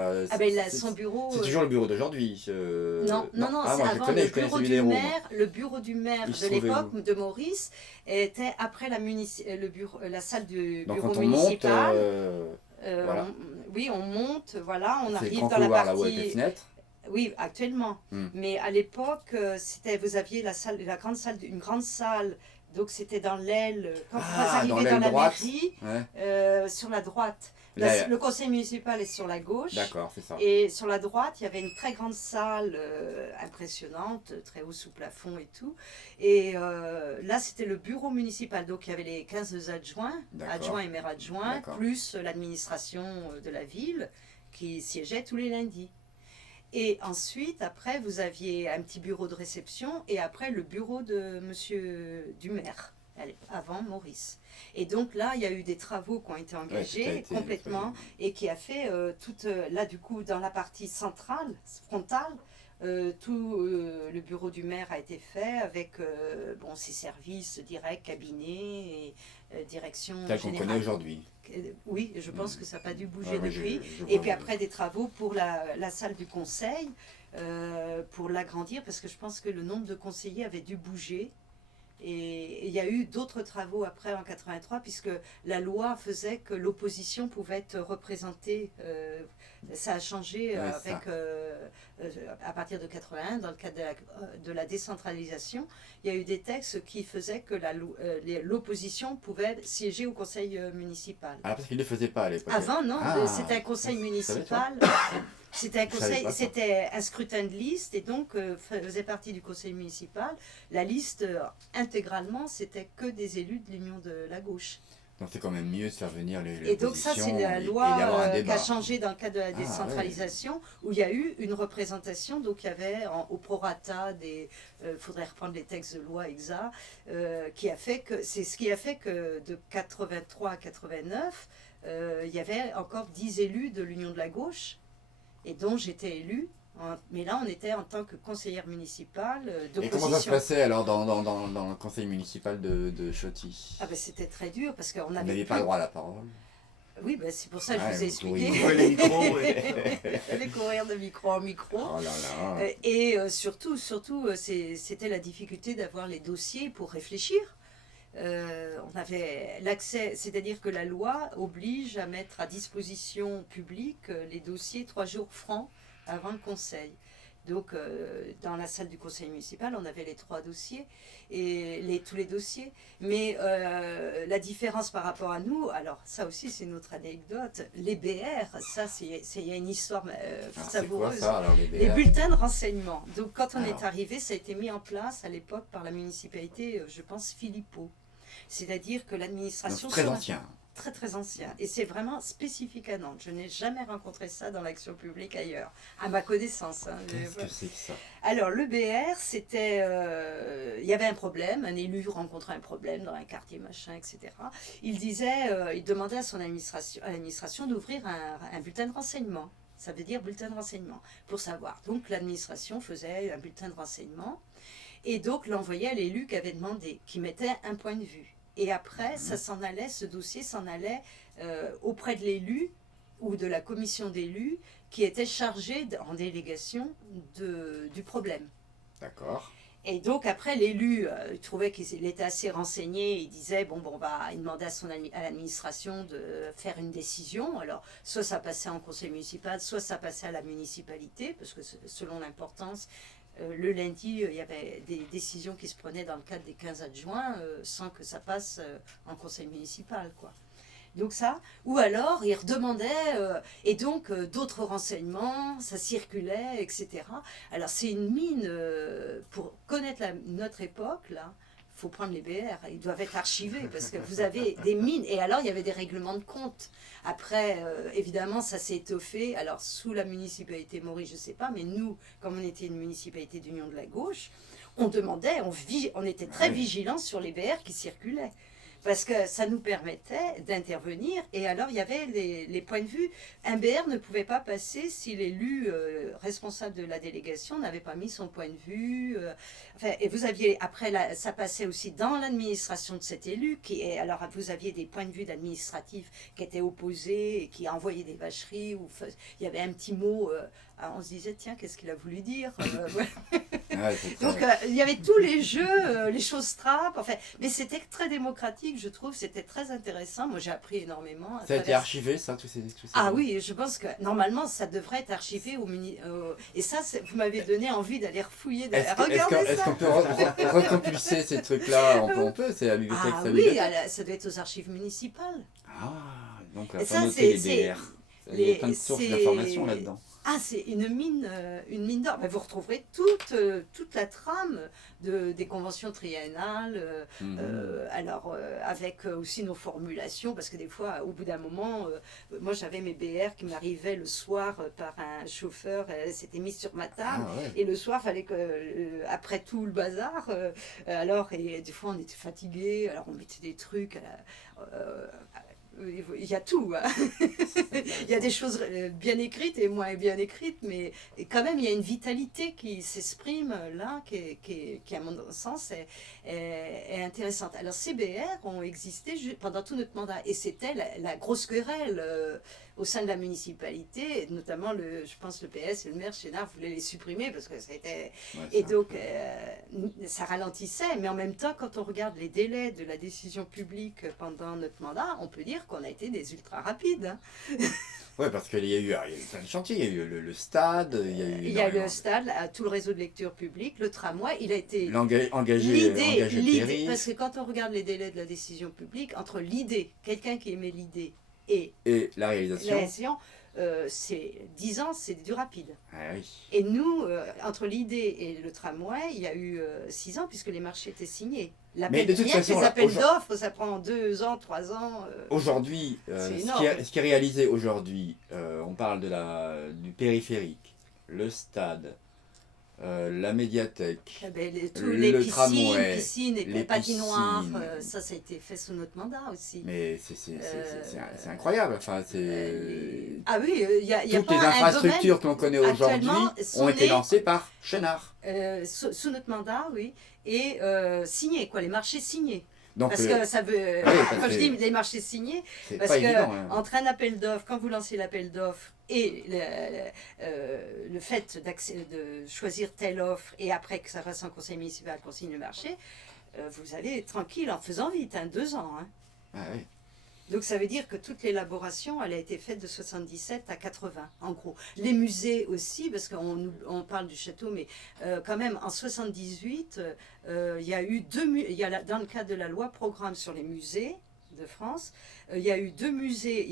Son bureau. C'est toujours le bureau d'aujourd'hui. Non, Ah, c'est moi, avant je connais celui des Roues. le bureau du maire Il se de trouvait l'époque où? de Maurice était après la salle du Donc bureau quand on monte, municipal. voilà. On monte, voilà, on C'est le arrive grand dans la couloir là où avec les partie. fenêtres. Oui, actuellement. Mais à l'époque, vous aviez une grande salle. Donc c'était dans l'aile, quand vous arrivez dans dans l'aile la droite. mairie, Ouais. sur la droite. Là, Le conseil municipal est sur la gauche. D'accord, c'est ça. Et sur la droite, il y avait une très grande salle impressionnante, très haut sous plafond et tout. Et là, c'était le bureau municipal. Donc il y avait les 15 adjoints et maires adjoints, D'accord. plus l'administration de la ville qui siégeait tous les lundis. Et ensuite, après, vous aviez un petit bureau de réception et après le bureau de monsieur du maire, avant Maurice. Et donc là, il y a eu des travaux qui ont été engagés complètement et qui a fait là du coup, dans la partie centrale, frontale, tout le bureau du maire a été fait avec ses services directs, cabinet et direction Tel qu'on générale. connaît aujourd'hui. Oui, je pense que ça n'a pas dû bouger Oui, depuis. je Et vois, puis après, des travaux pour la salle du conseil, pour l'agrandir, parce que je pense que le nombre de conseillers avait dû bouger. Et il y a eu d'autres travaux après en 83, puisque la loi faisait que l'opposition pouvait être représentée. Ça a changé à partir de 81, dans le cadre de la décentralisation. Il y a eu des textes qui faisaient que l'opposition pouvait siéger au conseil municipal. Ah, parce qu'il ne le faisait pas à l'époque. Avant, non, c'était un conseil municipal. C'était un scrutin de liste et donc faisait partie du conseil municipal. La liste intégralement, c'était que des élus de l'Union de la gauche. Donc c'est quand même mieux de faire venir les Et donc ça, c'est la loi qui a changé dans le cadre de la décentralisation, où il y a eu une représentation, donc il y avait au prorata faudrait reprendre les textes de loi exacts, c'est ce qui a fait que de 83 à 89, il y avait encore 10 élus de l'Union de la gauche, et dont j'étais élue. Mais là, on était en tant que conseillère municipale d'opposition. Et comment ça se passait alors dans le conseil municipal de Choty? Ah ben, c'était très dur parce qu'on Vous avait... n'aviez pas le droit à la parole. Oui, ben, c'est pour ça que je vous ai expliqué. Les micros, Les courir de micro en micro. Oh là là. Et surtout, c'était la difficulté d'avoir les dossiers pour réfléchir. On avait l'accès, c'est-à-dire que la loi oblige à mettre à disposition publique les dossiers 3 jours francs avant le conseil. Donc, dans la salle du conseil municipal, on avait les 3 dossiers, et tous les dossiers. Mais la différence par rapport à nous, alors ça aussi c'est une autre anecdote, les BR, ça il y a une histoire Alors, c'est quoi savoureuse. ça, alors, les Les BR? bulletins de renseignement. Donc quand on Alors. est arrivé, ça a été mis en place à l'époque par la municipalité, je pense, Philippot. C'est-à-dire que Donc, l'administration... très sur- ancien. Très très ancien. Et c'est vraiment spécifique à Nantes. Je n'ai jamais rencontré ça dans l'action publique ailleurs, à ma connaissance. Hein. Qu'est-ce que c'est que ça? Alors le BR, c'était... il y avait un problème, un élu rencontrait un problème dans un quartier machin, etc. Il disait, il demandait à son administration, à l'administration d'ouvrir un bulletin de renseignement. Ça veut dire bulletin de renseignement, pour savoir. Donc l'administration faisait un bulletin de renseignement et donc l'envoyait à l'élu qui avait demandé, qui mettait un point de vue. Et après, ça s'en allait, ce dossier s'en allait auprès de l'élu ou de la commission d'élus qui était chargée en délégation du problème. D'accord. Et donc après, l'élu il trouvait qu'il était assez renseigné, il disait, il demandait à l'administration de faire une décision. Alors, soit ça passait en conseil municipal, soit ça passait à la municipalité, parce que selon l'importance, le lundi, il y avait des décisions qui se prenaient dans le cadre des 15 adjoints sans que ça passe en conseil municipal, quoi. Donc ça, ou alors il redemandait, et donc d'autres renseignements, ça circulait, etc. Alors c'est une mine, pour connaître notre époque, là, il faut prendre les BR, ils doivent être archivés, parce que vous avez des mines, et alors il y avait des règlements de compte. Après, évidemment, ça s'est étoffé, alors sous la municipalité Maurice, je ne sais pas, mais nous, comme on était une municipalité d'Union de la Gauche, on demandait, on était très vigilants sur les BR qui circulaient. Parce que ça nous permettait d'intervenir. Et alors, il y avait les points de vue. Un BR ne pouvait pas passer si l'élu responsable de la délégation n'avait pas mis son point de vue. Et vous aviez, après, ça passait aussi dans l'administration de cet élu. Alors, vous aviez des points de vue d'administratifs qui étaient opposés et qui envoyaient des vacheries. Il y avait un petit mot. On se disait, tiens, qu'est-ce qu'il a voulu dire Donc, il y avait tous les jeux, les choses trappes. Mais c'était très démocratique, je trouve. C'était très intéressant. Moi, j'ai appris énormément. Ça a été archivé, ça, tous ces Ah oui, je pense que normalement, ça devrait être archivé et ça, vous m'avez donné envie d'aller refouiller. Est-ce qu'on peut recompulser ces trucs-là? On peut, c'est la bibliothèque. Ah oui, ça doit être aux archives municipales. Ah, donc on Et va ça, noter les BR. Il y a plein de sources d'informations là-dedans. Ah, c'est une mine d'or. Vous retrouverez toute la trame des conventions triennales, avec aussi nos formulations, parce que des fois, au bout d'un moment, moi j'avais mes BR qui m'arrivaient le soir par un chauffeur, c'était mis sur ma table, et le soir, il fallait que, après tout le bazar, et des fois on était fatigués, alors on mettait des trucs... il y a tout. Hein. Il y a des choses bien écrites et moins bien écrites, mais quand même, il y a une vitalité qui s'exprime là, qui à mon sens, est intéressante. Alors, ces BR ont existé pendant tout notre mandat, et c'était la grosse querelle au sein de la municipalité, notamment, je pense, le PS et le maire Chénard voulaient les supprimer, parce que c'était... et donc, ça ralentissait, mais en même temps, quand on regarde les délais de la décision publique pendant notre mandat, on peut dire qu'on a été des ultra rapides. Hein. Oui, parce qu'il y a eu plein de chantiers, il y a eu le stade, il y a le stade, tout le réseau de lecture publique, le tramway, il a été... engagé l'idée, parce que quand on regarde les délais de la décision publique, entre l'idée, quelqu'un qui émet l'idée, et la réalisation, c'est 10 ans, c'est du rapide. Ah oui. Et nous, entre l'idée et le tramway, il y a eu 6 ans, puisque les marchés étaient signés. Mais de toute façon, les appels d'offres, ça prend 2 ans, 3 ans. Aujourd'hui, ce qui est réalisé aujourd'hui, on parle du périphérique, le stade, la médiathèque, les tramway, piscines et patinoires, ça a été fait sous notre mandat aussi. Mais c'est incroyable. Enfin, ah oui, il y a toutes pas les infrastructures que l'on connaît aujourd'hui ont été lancées par Chénard. Sous notre mandat, oui, et signés, les marchés signés. Donc, parce que ça veut. Quand je dis les marchés signés, parce que évident, entre un appel d'offres, quand vous lancez l'appel d'offres et le fait de choisir telle offre et après que ça fasse en conseil municipal qu'on signe le marché, vous allez tranquille en faisant vite, 2 ans. Hein. Ah oui. Donc ça veut dire que toute l'élaboration, elle a été faite de 77 à 80, en gros. Les musées aussi, parce qu'on parle du château, mais quand même, en 78, il y a eu dans le cadre de la loi programme sur les musées de France, il y a eu 2 musées.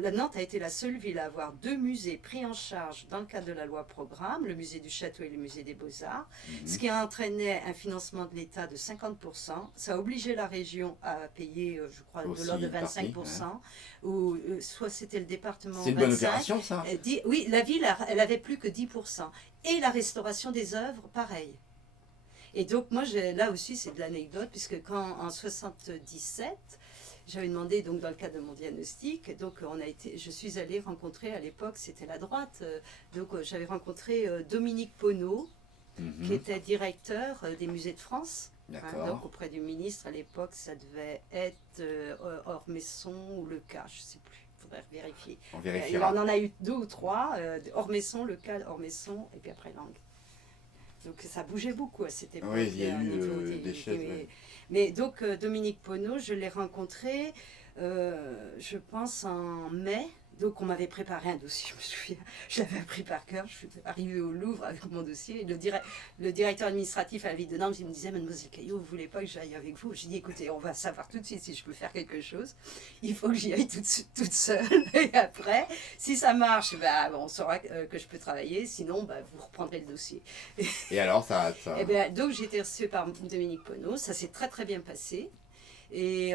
La Nantes a été la seule ville à avoir 2 musées pris en charge dans le cadre de la loi programme, le musée du Château et le musée des Beaux-Arts, ce qui a entraîné un financement de l'État de 50%. Ça a obligé la région à payer, je crois, de Aussi l'ordre de une partie, 25%, ou soit c'était le département C'est une bonne 25. opération, ça. Oui, la ville, elle avait plus que 10%. Et la restauration des œuvres, pareil. Et donc, moi, là aussi, c'est de l'anecdote, puisque quand, en 77, j'avais demandé, donc, dans le cadre de mon diagnostic, donc, je suis allée rencontrer, à l'époque, c'était la droite, donc, j'avais rencontré Dominique Poneau, qui était directeur des musées de France. D'accord. Donc, auprès du ministre, à l'époque, ça devait être Ormesson ou Leca, je ne sais plus. Il faudrait vérifier. On Il vérifiera. en a eu 2 ou 3, Ormesson, Leca, Ormesson, et puis après Lang. Donc ça bougeait beaucoup à cette époque. Oui, il y a au eu niveau des chefs. Ouais. Mais donc Dominique Poneau, je l'ai rencontré, je pense en mai. Donc on m'avait préparé un dossier, je me souviens, je l'avais appris par cœur, je suis arrivée au Louvre avec mon dossier, et le directeur administratif à la ville de Nantes, il me disait, Mademoiselle Caillot, vous ne voulez pas que j'aille avec vous? J'ai dit, écoutez, on va savoir tout de suite si je peux faire quelque chose, il faut que j'y aille toute seule, et après, si ça marche, on saura que je peux travailler, sinon vous reprendrez le dossier. Et alors, ça... Et donc j'ai été reçue par Dominique Poneau, ça s'est très très bien passé. Et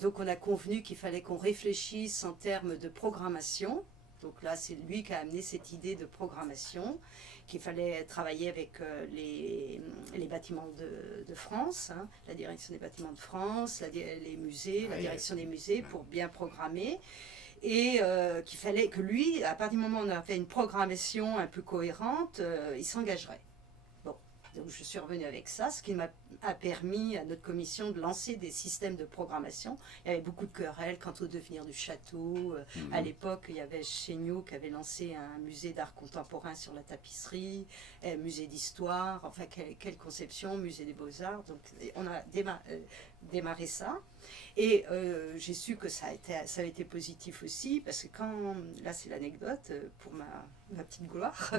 donc on a convenu qu'il fallait qu'on réfléchisse en termes de programmation. Donc là, c'est lui qui a amené cette idée de programmation, qu'il fallait travailler avec les bâtiments de France, hein, la direction des bâtiments de France, les musées, la direction des musées, pour bien programmer. Et qu'il fallait que lui, à partir du moment où on a fait une programmation un peu cohérente, il s'engagerait. Donc je suis revenue avec ça, ce qui m'a permis à notre commission de lancer des systèmes de programmation. Il y avait beaucoup de querelles quant au devenir du château. À l'époque, il y avait Chéniaud qui avait lancé un musée d'art contemporain sur la tapisserie, musée d'histoire, enfin quelle conception, musée des beaux-arts. Donc on a démarré ça. Et j'ai su que ça a été positif aussi, parce que là c'est l'anecdote pour ma petite gloire,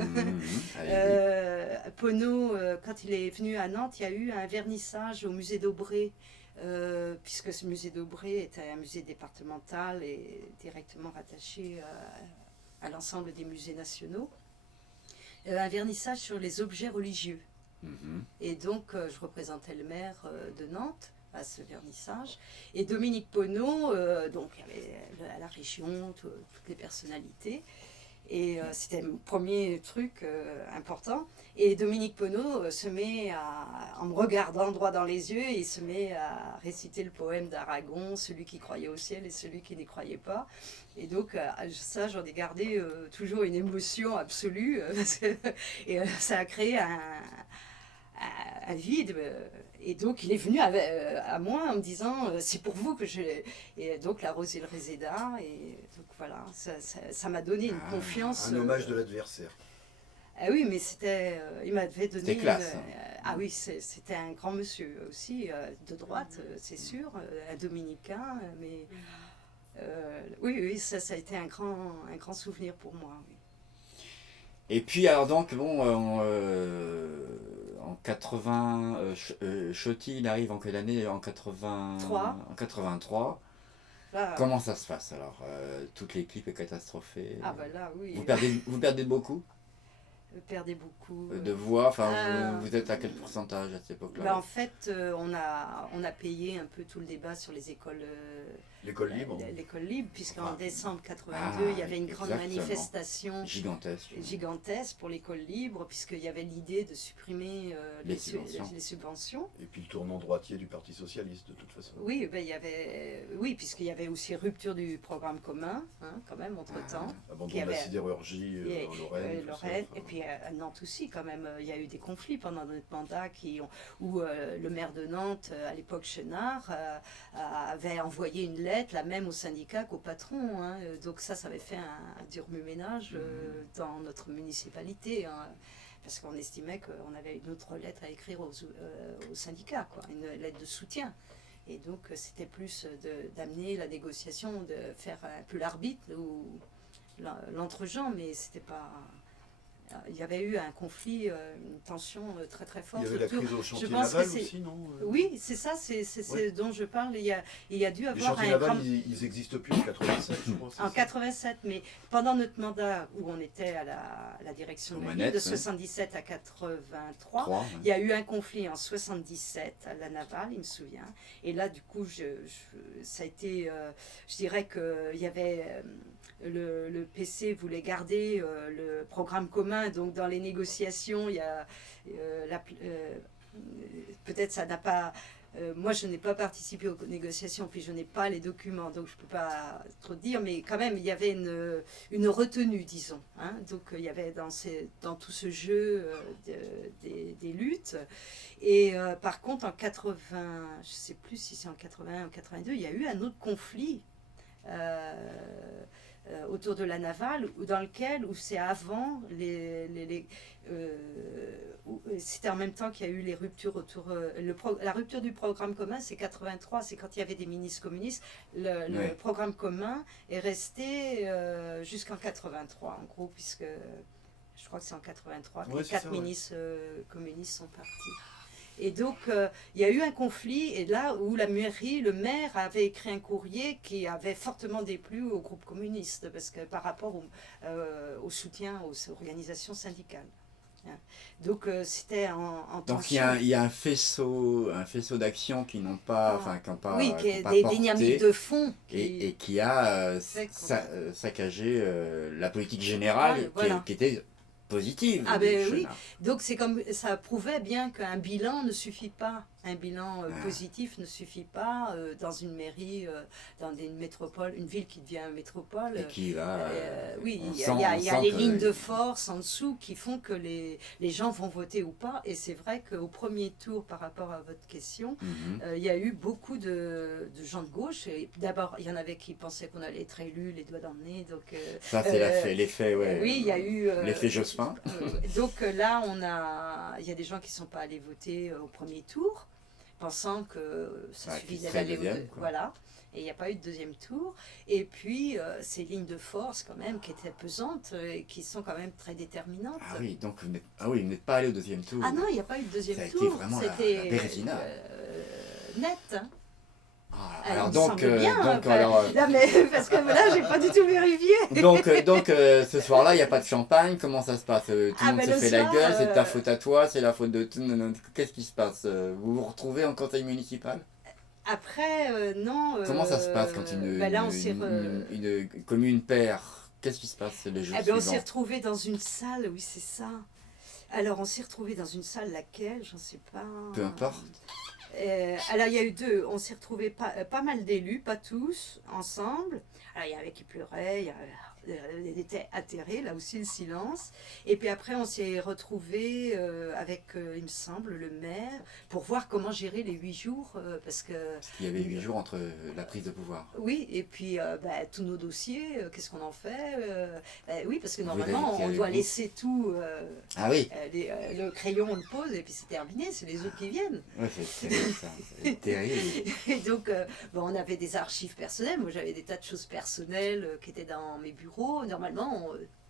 Poneau, quand il est venu à Nantes, il y a eu un vernissage au musée d'Aubray, puisque ce musée d'Aubray était un musée départemental et directement rattaché à l'ensemble des musées nationaux, un vernissage sur les objets religieux. Et donc je représentais le maire de Nantes à ce vernissage. Et Dominique Poneau, donc il y avait à la région toutes les personnalités. Et c'était le premier truc important. Et Dominique Poneau se met en me regardant droit dans les yeux, il se met à réciter le poème d'Aragon, celui qui croyait au ciel et celui qui n'y croyait pas. Et donc ça, j'en ai gardé toujours une émotion absolue, parce que, et ça a créé un vide. Et donc il est venu à moi en me disant c'est pour vous que je... Et donc la Rose et le Réséda, et donc voilà, ça m'a donné une confiance. Un hommage de l'adversaire. Ah oui, mais il m'avait donné... C'était classe. Ah oui, c'était un grand monsieur aussi, de droite, c'est sûr, un dominicain, mais... oui, ça a été un grand souvenir pour moi, oui. Et puis alors donc en 80, Choty, il arrive en quelle année? En 83. En 83. Là, Comment ça se passe alors? Toute l'équipe est catastrophée. Ah bah là, oui. Vous perdez beaucoup? Perdait beaucoup. De voix, enfin vous êtes à quel pourcentage à cette époque-là? En fait, on a payé un peu tout le débat sur les écoles... L'école libre. L'école libre, puisqu'en décembre 82, il y avait une grande manifestation gigantesque pour l'école libre, puisqu'il y avait l'idée de supprimer les subventions. Et puis le tournant droitier du Parti Socialiste, de toute façon. Oui, puisqu'il y avait aussi rupture du programme commun, hein, quand même, entre-temps. Abandon de la sidérurgie en Lorraine. Et puis à Nantes aussi, quand même, il y a eu des conflits pendant notre mandat où le maire de Nantes, à l'époque Chenard, avait envoyé une lettre, la même au syndicat qu'au patron. Hein. Donc ça avait fait un dur remue-ménage dans notre municipalité, hein, parce qu'on estimait qu'on avait une autre lettre à écrire au syndicat, quoi, une lettre de soutien. Et donc, c'était plus d'amener la négociation, de faire un peu l'arbitre ou l'entre-gens, mais c'était pas... Il y avait eu un conflit, une tension très très forte. Il y avait la autour. crise au chantier pense que naval c'est- aussi, non Oui, c'est ça, c'est Ouais. dont je parle. Il y a dû Les avoir chantiers un navals, grand... ils existent plus en 87, je crois. c'est En ça 87, mais pendant notre mandat où on était à la direction Aux de la manettes, ville, de ouais. 77 à 83, 3. il y a eu un conflit en 77 à la navale, il me souvient. Et là, du coup, ça a été, je dirais qu'il y avait, le PC voulait garder le programme commun. Donc, dans les négociations, il y a, peut-être ça n'a pas... moi, je n'ai pas participé aux négociations, puis je n'ai pas les documents, donc je ne peux pas trop dire, mais quand même, il y avait une retenue, disons. Hein. Donc, il y avait dans tout ce jeu des luttes. Et par contre, en 80, je ne sais plus si c'est en 81 ou 82, il y a eu un autre conflit autour de la navale, dans lequel, où c'est avant, c'était en même temps qu'il y a eu les ruptures autour... la rupture du programme commun, c'est 83, c'est quand il y avait des ministres communistes. Le Ouais. programme commun est resté jusqu'en 83, en gros, puisque je crois que c'est en 83 que Ouais, les c'est 4 ça, ouais. ministres communistes sont partis. Et donc, il y a eu un conflit, et là où la mairie, le maire avait écrit un courrier qui avait fortement déplu au groupe communiste, parce que par rapport au soutien aux organisations syndicales. Hein. Donc, c'était en Donc tension. il y a un faisceau d'actions qui n'ont pas, Ah, enfin, qui n'ont pas, oui, qui qui ont est pas des porté dynamiques de fond. et qui a fait qu'on saccagé la politique générale Voilà. qui était positive. Ah ben oui. Chenard. Donc c'est comme ça prouvait bien qu'un bilan ne suffit pas. Un bilan Ah. positif ne suffit pas dans une mairie, dans une métropole, une ville qui devient métropole. Et qui va. Oui, on il y sent- a on les sent que- lignes de force en dessous qui font que les gens vont voter ou pas. Et c'est vrai qu'au premier tour, par rapport à votre question, Mhm. il y a eu beaucoup de gens de gauche. Et d'abord, il y en avait qui pensaient qu'on allait être élus les doigts dans le nez. Donc, Ça, c'est l'effet, ouais. oui, il y a eu... L'effet Jospin. donc là, il y a des gens qui ne sont pas allés voter au premier tour, pensant que ça Bah, suffisait qu'il serait d'aller au deuxième, quoi. voilà. Et il n'y a pas eu de deuxième tour. Et puis, ces lignes de force, quand même, qui étaient pesantes et qui sont quand même très déterminantes. Ah oui, donc vous n'êtes pas allé au deuxième tour. Ah non, il n'y a pas eu de deuxième Ça a été tour. vraiment la C'était Bérésina. net. Hein. Ah, Alors, alors il me donc, semble bien, donc, enfin, alors, non, mais parce que là, j'ai pas du tout vérifié. donc ce soir-là, il n'y a pas de champagne. Comment ça se passe? Tout le Ah, monde ben, se le fait la soir, gueule. C'est ta faute à toi, c'est la faute de tout. Qu'est-ce qui se passe? Vous vous retrouvez en conseil municipal? Après, non. Comment ça se passe quand là, on s'est une commune perd? Qu'est-ce qui se passe les jours Eh ben, on s'est suivants? retrouvés dans une salle, oui, c'est ça. Alors, on s'est retrouvés dans une salle, laquelle, j'en sais pas. Peu importe. Alors, il y a eu deux. On s'est retrouvés pas mal d'élus, pas tous, ensemble. Alors, il y avait qui pleuraient, il était atterré, là aussi le silence. Et puis après, on s'est retrouvés avec, il me semble, le maire, pour voir comment gérer les 8 jours, parce que... Il y avait 8 jours entre la prise de pouvoir. Oui, et puis tous nos dossiers, qu'est-ce qu'on en fait oui, parce que Vous normalement, avez- on doit laisser tout, Ah oui, le crayon, on le pose, et puis c'est terminé, c'est les autres qui viennent. ouais, c'est terrible ça. C'est terrible. Et donc, on avait des archives personnelles, moi j'avais des tas de choses personnelles qui étaient dans mes bureaux. Normalement,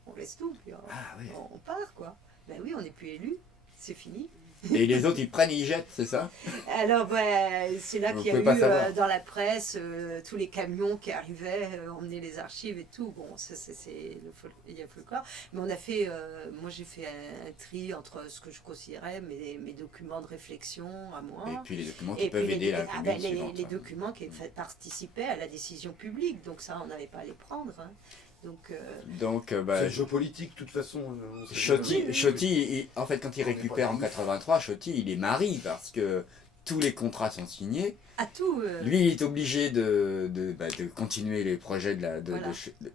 on laisse tout, puis Ah oui. on part, quoi. Ben oui, on n'est plus élu, c'est fini. Et les autres, ils prennent et ils jettent, c'est ça? Alors, c'est là Vous qu'il y a pouvez pas eu savoir. dans la presse tous les camions qui arrivaient, emmener les archives et tout. Bon, ça, il y a le folklore. Mais on a fait, moi j'ai fait un tri entre ce que je considérais mes documents de réflexion à moi. Et puis les documents qui Et peuvent puis aider la commune les suivante, ouais. documents qui participaient à la décision publique. Donc ça, on n'avait pas à les prendre. Hein. Donc, Donc, C'est le jeu politique, de toute façon. On sait Chotti, en fait, quand il On est récupère pas en naïf. 83, Chotti, il est mari parce que tous les contrats sont signés. à tout. Lui, il est obligé de continuer les projets Voilà.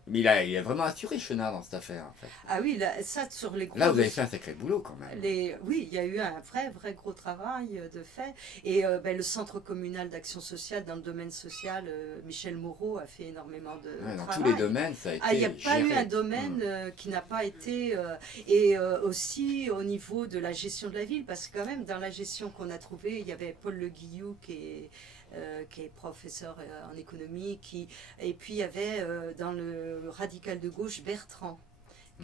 Mais il a vraiment assuré Chenard dans cette affaire, en fait. Ah oui, ça sur les gros Là, vous avez fait un sacré boulot, quand même. Oui, il y a eu un vrai gros travail de fait. Et le Centre communal d'action sociale dans le domaine social, Michel Moreau a fait énormément de Ouais, dans travail. tous les domaines, ça a été Il n'y a pas eu géré. un domaine qui n'a pas été... et aussi au niveau de la gestion de la ville, parce que quand même, dans la gestion qu'on a trouvée, il y avait Paul Le Guillou qui est qui est professeur en économie, et puis il y avait dans le radical de gauche Bertrand,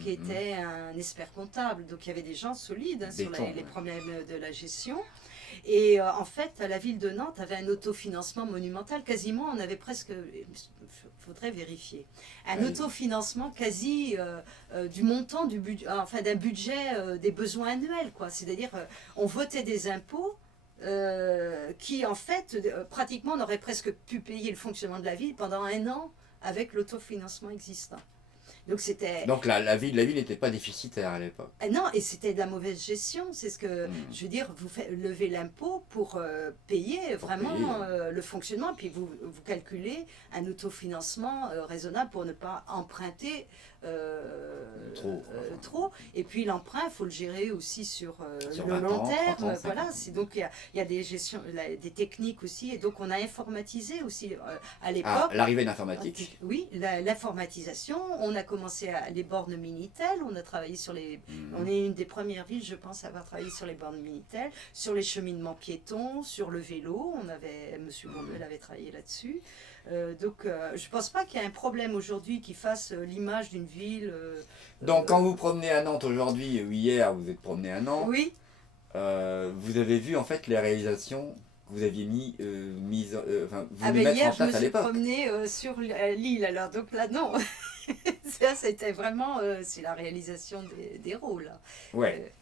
qui était un expert comptable. Donc il y avait des gens solides sur les problèmes de la gestion. Et en fait, la ville de Nantes avait un autofinancement monumental. Quasiment, on avait presque, faudrait vérifier, un autofinancement quasi du montant du budget, enfin d'un budget des besoins annuels, quoi. C'est-à-dire, on votait des impôts qui, en fait, pratiquement, on aurait presque pu payer le fonctionnement de la ville pendant 1 an avec l'autofinancement existant. Donc la ville n'était pas déficitaire à l'époque. Non, et c'était de la mauvaise gestion. C'est ce que, je veux dire, vous levez l'impôt pour payer vraiment le fonctionnement, puis vous calculez un autofinancement raisonnable pour ne pas emprunter trop. Et puis l'emprunt, il faut le gérer aussi sur le long terme. Voilà, donc il y a des gestions, des techniques aussi, et donc on a informatisé aussi à l'époque. L'arrivée de l'informatique. Oui, l'informatisation. On a commencé les bornes Minitel, on a travaillé sur les... On est une des premières villes, je pense, à avoir travaillé sur les bornes Minitel, sur les cheminements piétons, sur le vélo. M. Bonduel avait travaillé là-dessus. Donc, je ne pense pas qu'il y ait un problème aujourd'hui qui fasse l'image d'une ville... Donc, quand vous promenez à Nantes aujourd'hui, ou hier, vous êtes promené à Nantes, oui. Vous avez vu, en fait, les réalisations que vous aviez mises en place à l'époque. Hier, je me suis promenée sur l'île, alors donc là, non. Ça, c'était vraiment c'est la réalisation des rôles. Ouais.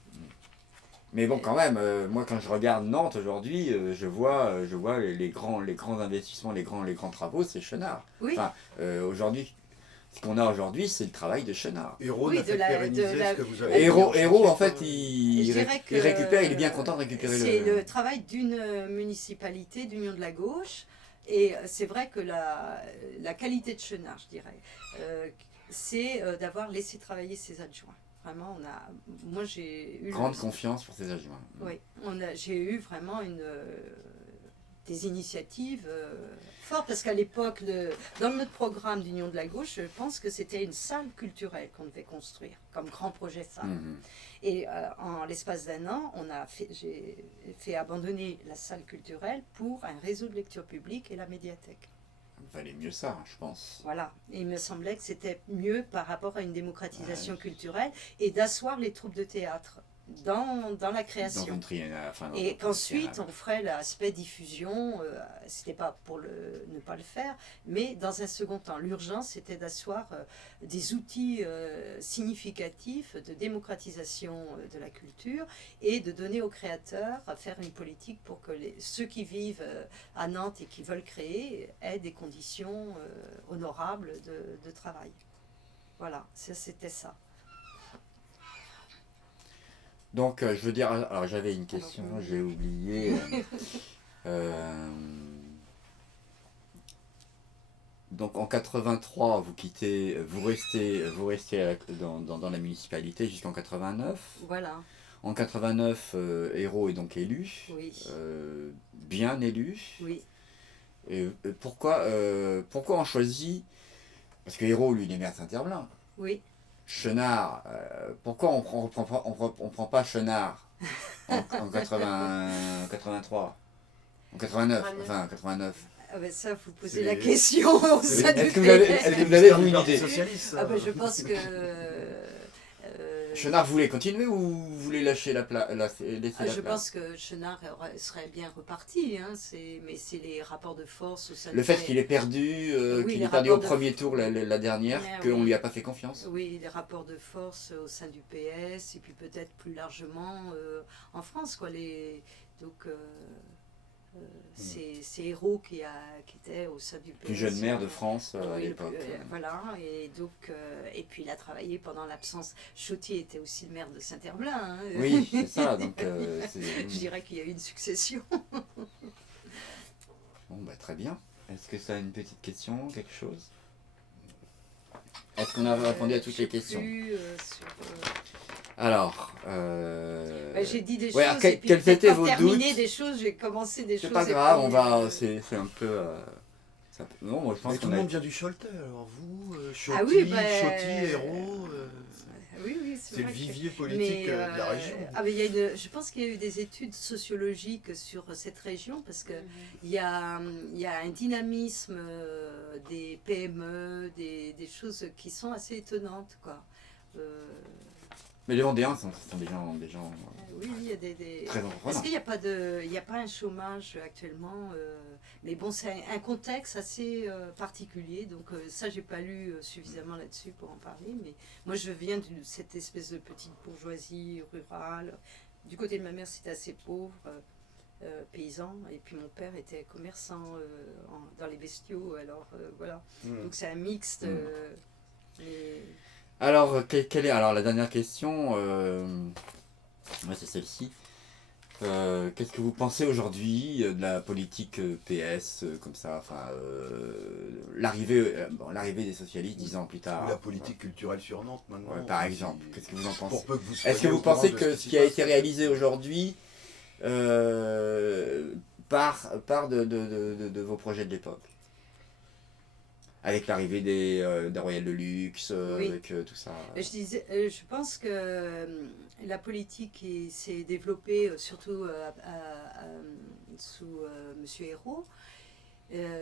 Mais bon, quand même, moi, quand je regarde Nantes aujourd'hui, je vois les grands investissements, les grands travaux, c'est Chenard. Oui. Enfin, aujourd'hui, ce qu'on a aujourd'hui, c'est le travail de Chenard. Hérault n'a fait pérenniser ce que vous avez dit. Hérault, en fait, il récupère, il est bien content de récupérer c'est le travail d'une municipalité, d'Union de la gauche. Et c'est vrai que la qualité de Chenard, je dirais, c'est d'avoir laissé travailler ses adjoints. Vraiment, moi j'ai eu... Grande confiance pour ses adjoints. Oui, j'ai eu vraiment des initiatives fortes, parce qu'à l'époque, dans notre programme d'Union de la gauche, je pense que c'était une salle culturelle qu'on devait construire, comme grand projet phare. Et en l'espace d'1 an, j'ai fait abandonner la salle culturelle pour un réseau de lecture publique et la médiathèque. Il valait mieux ça, je pense. Voilà, et il me semblait que c'était mieux par rapport à une démocratisation culturelle et d'asseoir les troupes de théâtre dans la création. Et qu'ensuite on ferait l'aspect diffusion, c'était pas pour ne pas le faire, mais dans un second temps. L'urgence c'était d'asseoir des outils significatifs de démocratisation de la culture et de donner aux créateurs à faire une politique pour que ceux qui vivent à Nantes et qui veulent créer aient des conditions honorables de travail. Voilà, c'était ça. Donc, je veux dire, alors j'avais une question, j'ai oublié. Donc en 83, vous restez dans la municipalité jusqu'en 89. Voilà. En 89, Hérault est donc élu. Oui. Bien élu. Oui. Et pourquoi on choisit, parce que Hérault, lui, il est maire de Saint-Herblain. Oui. Chenard, pourquoi on prend pas Chenard en 83, en 89, enfin 89. Ah ben ça, vous posez la question au sein Est-ce que vous avez une idée? Je pense que... Chenard voulait continuer ou vous voulez laisser la place? Je pense que Chenard serait bien reparti, hein, mais c'est les rapports de force au sein le fait qu'il ait perdu, qu'il ait perdu au premier tour la dernière, qu'on ne lui a pas fait confiance. Oui, les rapports de force au sein du PS, et puis peut-être plus largement en France, quoi. Donc... c'est Hérault qui était au sein du PS. Plus jeune maire de France à l'époque. Voilà, et donc et puis il a travaillé pendant l'absence. Chautier était aussi le maire de Saint-Herblain. Hein. Oui, c'est ça. Donc, je dirais qu'il y a eu une succession. Bon, bah, très bien. Est-ce que ça a une petite question, quelque chose? Est-ce qu'on a répondu à toutes les questions? Alors, j'ai dit des ouais, choses, quels étaient vos doutes? des choses, j'ai commencé des choses. C'est pas grave, c'est un peu... non, moi je pense mais tout le monde vient du Choletais, alors vous, Chauty, Hérault... Oui, C'est le vrai vivier politique de la région. mais je pense qu'il y a eu des études sociologiques sur cette région parce que il y a un dynamisme des PME, des choses qui sont assez étonnantes, quoi. Mais les Vendéens sont des gens Oui, il y a des... très Parce entreprenants. qu'il n'y a pas un chômage actuellement, mais bon, c'est un contexte assez particulier, donc ça, j'ai pas lu suffisamment là-dessus pour en parler, mais moi, je viens de cette espèce de petite bourgeoisie rurale. Du côté de ma mère, c'était assez pauvre, paysan, et puis mon père était commerçant dans les bestiaux, alors voilà. Donc c'est un mixte. Mais... Alors, quelle est alors la dernière question c'est celle-ci. Qu'est-ce que vous pensez aujourd'hui de la politique PS comme ça, enfin l'arrivée des socialistes 10 ans plus tard. Ou la politique culturelle sur Nantes maintenant. Ouais, par exemple, qu'est-ce que vous en pensez? Pour peu que vous Est-ce que vous pensez que ce qui a été réalisé aujourd'hui part de vos projets de l'époque? Avec l'arrivée des Royales de Luxe, Oui. avec tout ça. Je pense que la politique s'est développée surtout sous Monsieur Hérault.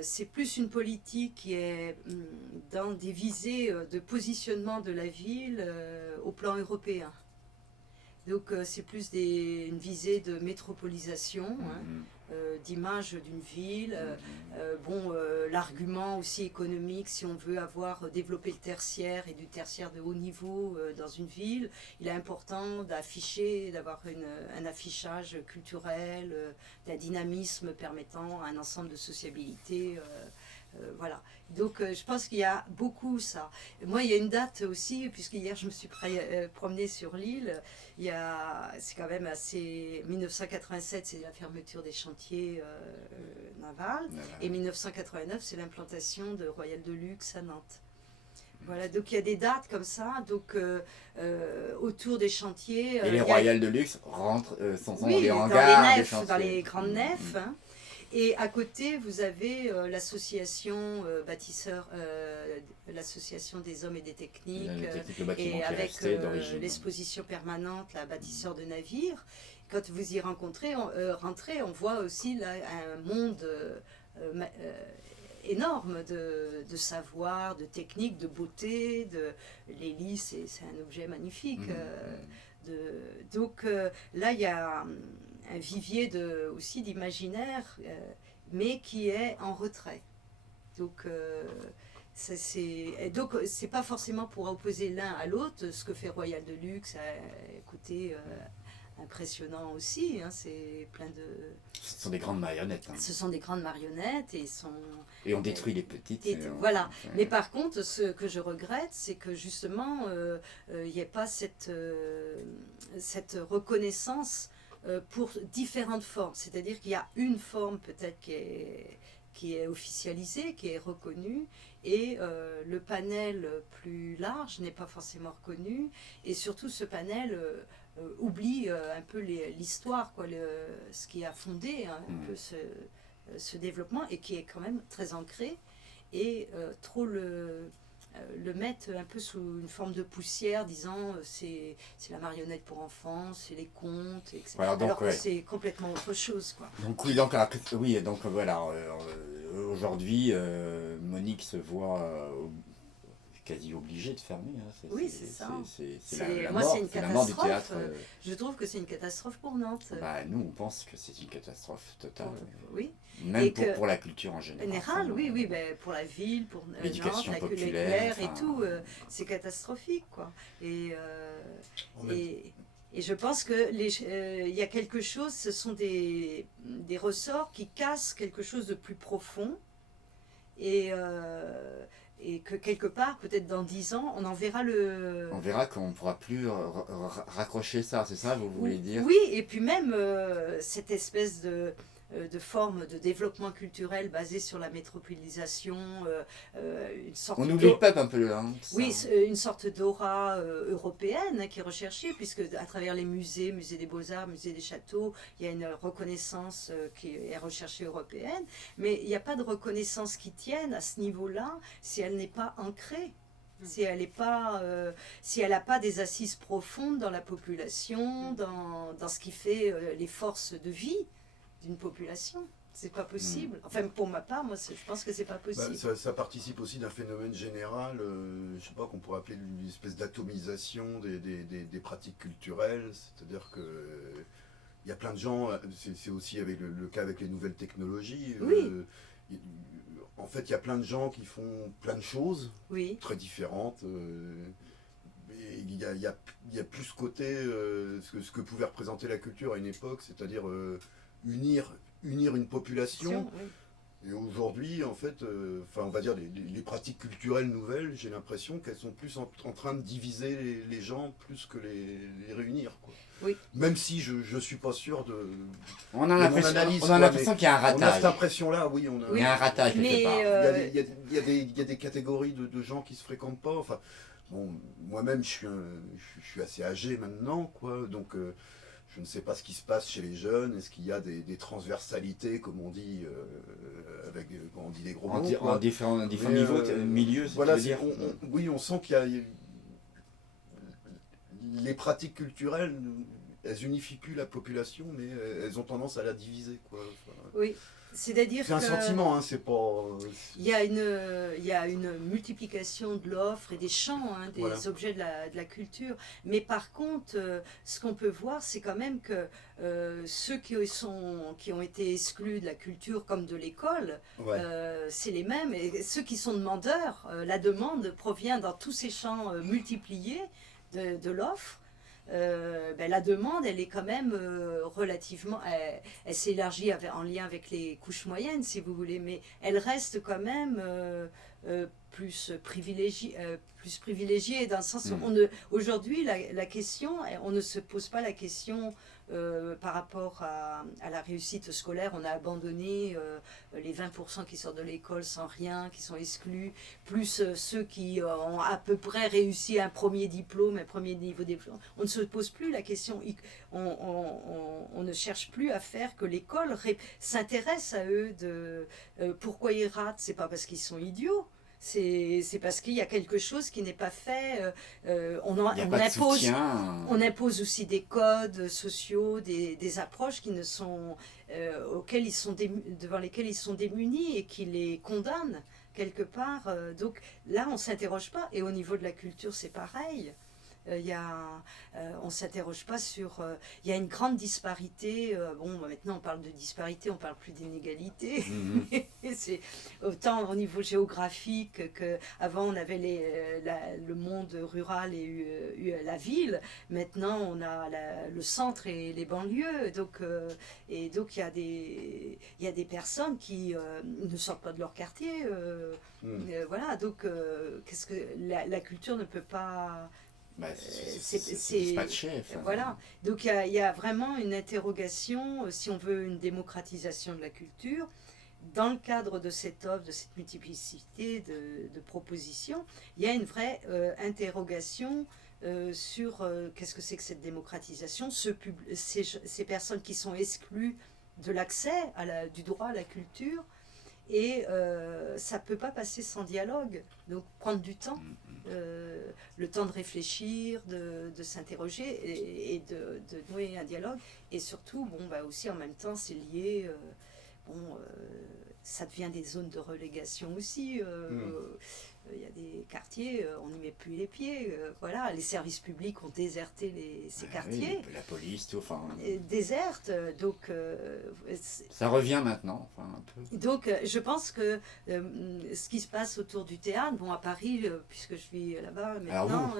C'est plus une politique qui est dans des visées de positionnement de la ville au plan européen. Donc c'est plus une visée de métropolisation, d'image d'une ville. L'argument aussi économique, si on veut développer le tertiaire et du tertiaire de haut niveau dans une ville, il est important d'avoir un affichage culturel, d'un dynamisme permettant un ensemble de sociabilité. Voilà. Donc je pense qu'il y a beaucoup ça. Moi, il y a une date aussi, puisque hier je me suis promenée sur l'île. C'est quand même assez... 1987, c'est la fermeture des chantiers navals. Et 1989, c'est l'implantation de Royal de Luxe à Nantes. Voilà, donc il y a des dates comme ça, donc autour des chantiers... Et les Royales de Luxe sont dans les hangars, dans les nefs, chantiers. dans les grandes nefs. Hein. Et à côté, vous avez l'association bâtisseurs, l'association des hommes et des techniques, le bâtiment et qui est avec resté d'origine. l'exposition permanente, la bâtisseur de navires. Quand vous y rentrez, on voit aussi là, un monde énorme de savoir, de technique, de beauté. L'hélice, c'est un objet magnifique. Donc là, il y a un vivier aussi d'imaginaire, mais qui est en retrait. Donc, c'est pas forcément pour opposer l'un à l'autre. Ce que fait Royal de Luxe a un côté impressionnant aussi. Hein, c'est plein de... Ce sont des grandes marionnettes. Hein. Ce sont des grandes marionnettes et on détruit les petites. Voilà. Mais par contre, ce que je regrette, c'est que justement, il n'y ait pas cette reconnaissance pour différentes formes. C'est-à-dire qu'il y a une forme peut-être qui est officialisée, qui est reconnue, et le panel plus large n'est pas forcément reconnu. Et surtout, ce panel oublie un peu l'histoire, ce qui a fondé un peu ce développement, et qui est quand même très ancré, et trop le mettre un peu sous une forme de poussière, disant c'est la marionnette pour enfants, c'est les contes, etc. Voilà, donc, alors que c'est complètement autre chose, quoi. Donc voilà, aujourd'hui, Monique se voit quasi obligée de fermer. Hein. Oui, c'est ça. C'est la mort du théâtre. Je trouve que c'est une catastrophe pour Nantes. Bah, nous, on pense que c'est une catastrophe totale. Oui. Même pour la culture en général. Oui, ben, pour la ville, pour l'éducation Nantes, populaire et tout, c'est catastrophique, quoi. Et je pense que il y a quelque chose, ce sont des ressorts qui cassent quelque chose de plus profond, et que quelque part, peut-être dans 10 ans, on en verra On verra qu'on ne pourra plus raccrocher ça, c'est ça, vous voulez dire? Oui, et puis même cette espèce de forme de développement culturel basée sur la métropolisation, une sorte on oublie le peuple un peu, hein, oui, une sorte d'aura européenne qui est recherchée, puisque à travers les musées des Beaux-Arts, musée des Châteaux, il y a une reconnaissance qui est recherchée européenne, mais il n'y a pas de reconnaissance qui tienne à ce niveau-là si elle n'est pas ancrée si elle n'a pas des assises profondes dans la population, dans ce qui fait les forces de vie d'une population. C'est pas possible. Enfin, pour ma part, moi, je pense que c'est pas possible. Ça participe aussi d'un phénomène général, je sais pas, qu'on pourrait appeler une espèce d'atomisation des pratiques culturelles. C'est-à-dire que il y a plein de gens, c'est aussi avec le cas avec les nouvelles technologies. Oui. En fait, il y a plein de gens qui font plein de choses Oui. très différentes. Il y a plus ce côté, ce que pouvait représenter la culture à une époque, c'est-à-dire unir une population. Oui. Et aujourd'hui, en fait, on va dire les pratiques culturelles nouvelles, j'ai l'impression qu'elles sont plus en train de diviser les gens plus que les réunir, quoi. Oui. Même si je suis pas sûr de. On a l'impression qu'il y a un On a ratage. cette impression-là, oui. Il y a un ratage quelque part. Il y a des catégories de gens qui se fréquentent pas. Enfin, bon, moi-même, je suis assez âgé maintenant, quoi. Donc, je ne sais pas ce qui se passe chez les jeunes. Est-ce qu'il y a des transversalités, comme on dit, quand on dit des gros mots, En différents niveaux, milieux, c'est voilà, ce que tu veux dire. oui, on sent qu'il y a les pratiques culturelles, elles unifient plus la population, mais elles ont tendance à la diviser, quoi. Enfin, Oui. C'est-à-dire c'est un sentiment, hein, c'est pas. Il y a une multiplication de l'offre et des champs, des Voilà. objets de la culture. Mais par contre, ce qu'on peut voir, c'est quand même que ceux qui ont été exclus de la culture comme de l'école, Ouais. c'est les mêmes. Et ceux qui sont demandeurs, la demande provient dans tous ces champs multipliés de l'offre. La demande, elle est quand même relativement, elle s'élargit en lien avec les couches moyennes, si vous voulez, mais elle reste quand même plus privilégiée dans le sens où aujourd'hui la question, on ne se pose pas la question par rapport à la réussite scolaire. On a abandonné les 20% qui sortent de l'école sans rien, qui sont exclus, plus ceux qui ont à peu près réussi un premier diplôme, un premier niveau de diplôme. On ne se pose plus la question. On ne cherche plus à faire que l'école s'intéresse à eux. Pourquoi ils ratent? C'est pas parce qu'ils sont idiots. C'est parce qu'il y a quelque chose qui n'est pas fait. On impose aussi des codes sociaux, des approches qui ne sont, devant lesquelles ils sont démunis et qui les condamnent quelque part. Donc là, on ne s'interroge pas. Et au niveau de la culture, c'est pareil. On ne s'interroge pas sur... Il y a une grande disparité. Maintenant, on parle de disparité, on ne parle plus d'inégalité. C'est autant au niveau géographique qu'avant, on avait le monde rural et la ville. Maintenant, on a le centre et les banlieues. Donc, il y a des personnes qui ne sortent pas de leur quartier. Voilà, donc la culture ne peut pas... C'est dispatché. Voilà. Donc il y a vraiment une interrogation, si on veut une démocratisation de la culture, dans le cadre de cette offre, de cette multiplicité de propositions, il y a une vraie interrogation sur qu'est-ce que c'est que cette démocratisation, ces personnes qui sont exclues de l'accès du droit à la culture. Et ça ne peut pas passer sans dialogue. Donc prendre du temps, le temps de réfléchir, de s'interroger et de nouer un dialogue. Et surtout, aussi en même temps, c'est lié, ça devient des zones de relégation aussi. Il y a des quartiers, on n'y met plus les pieds. Voilà, les services publics ont déserté ces quartiers. Oui, la police, tout, enfin... Déserte, donc... ça revient maintenant, enfin, un peu. Donc, je pense que ce qui se passe autour du théâtre, à Paris, puisque je suis là-bas maintenant,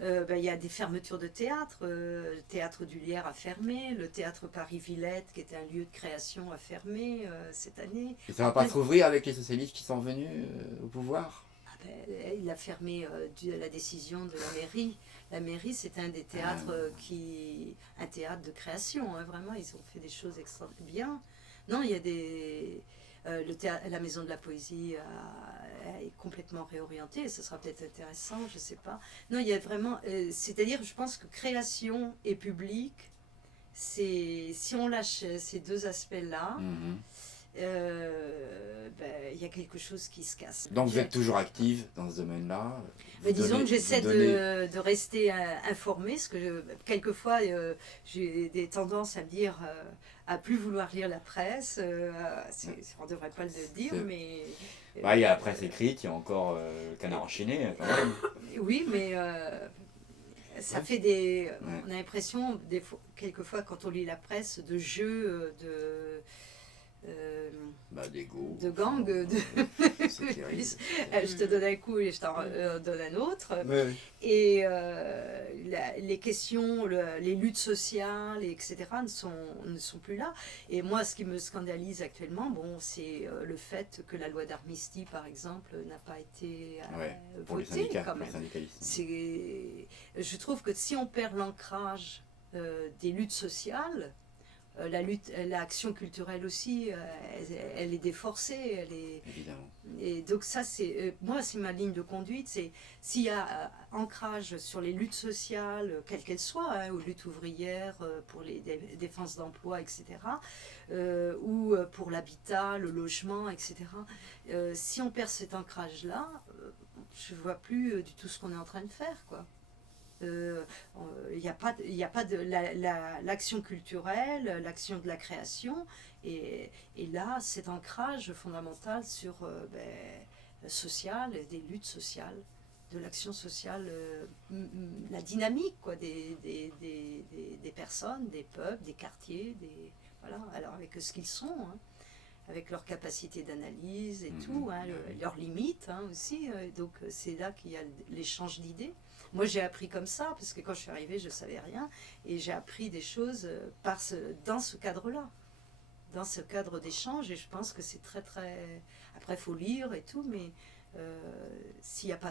il y a des fermetures de théâtre. Le théâtre du Lierre a fermé, le théâtre Paris-Villette, qui était un lieu de création, a fermé cette année. Et ça ne va pas se rouvrir avec les socialistes qui sont venus au pouvoir? Il a fermé dû à la décision de la mairie. La mairie, c'est un des théâtres un théâtre de création. Vraiment, ils ont fait des choses extrêmement bien. Non, il y a la Maison de la Poésie est complètement réorientée. Ce sera peut-être intéressant, je ne sais pas. Non, il y a vraiment... c'est-à-dire, je pense que création et public, si on lâche ces deux aspects-là, il y a quelque chose qui se casse. Donc vous êtes toujours active dans ce domaine-là. Mais disons Donnez- que j'essaie donnez- de rester informée, parce que quelquefois j'ai des tendances à me dire, à plus vouloir lire la presse. On ne devrait pas le dire, C'est- mais... Bah, il y a la presse écrite, il y a encore le Canard enchaîné. Quand même. Oui, mais ça Ouais. fait des... Ouais. On a l'impression, quelquefois, quand on lit la presse, de jeux, Bah, d'ego. de gang, de... C'est terrible. je te donne un coup et je t'en donne un autre. Ouais, ouais. Et les questions, les luttes sociales, etc. ne sont plus là. Et moi, ce qui me scandalise actuellement, bon, c'est le fait que la loi d'amnistie, par exemple, n'a pas été Ouais, pour les votée syndicats, quand pour les même. syndicalistes. Je trouve que si on perd l'ancrage des luttes sociales, l'action culturelle aussi, elle est déforcée, elle est... Évidemment. Et donc ça, moi, c'est ma ligne de conduite, c'est s'il y a ancrage sur les luttes sociales, quelles qu'elles soient, hein, ou luttes ouvrières pour les défenses d'emploi, etc., ou pour l'habitat, le logement, etc., si on perd cet ancrage-là, je ne vois plus du tout ce qu'on est en train de faire, quoi. Il n'y a pas de l'action culturelle, l'action de la création, et là, cet ancrage fondamental sur social, des luttes sociales, de l'action sociale, la dynamique quoi, des personnes, des peuples, des quartiers, voilà, alors avec ce qu'ils sont, hein, avec leur capacité d'analyse et tout, hein, leurs limites hein, aussi, donc c'est là qu'il y a l'échange d'idées. Moi, j'ai appris comme ça, parce que quand je suis arrivée, je ne savais rien. Et j'ai appris des choses dans ce cadre-là, dans ce cadre d'échange. Et je pense que c'est très, très... Après, il faut lire et tout, mais s'il n'y a pas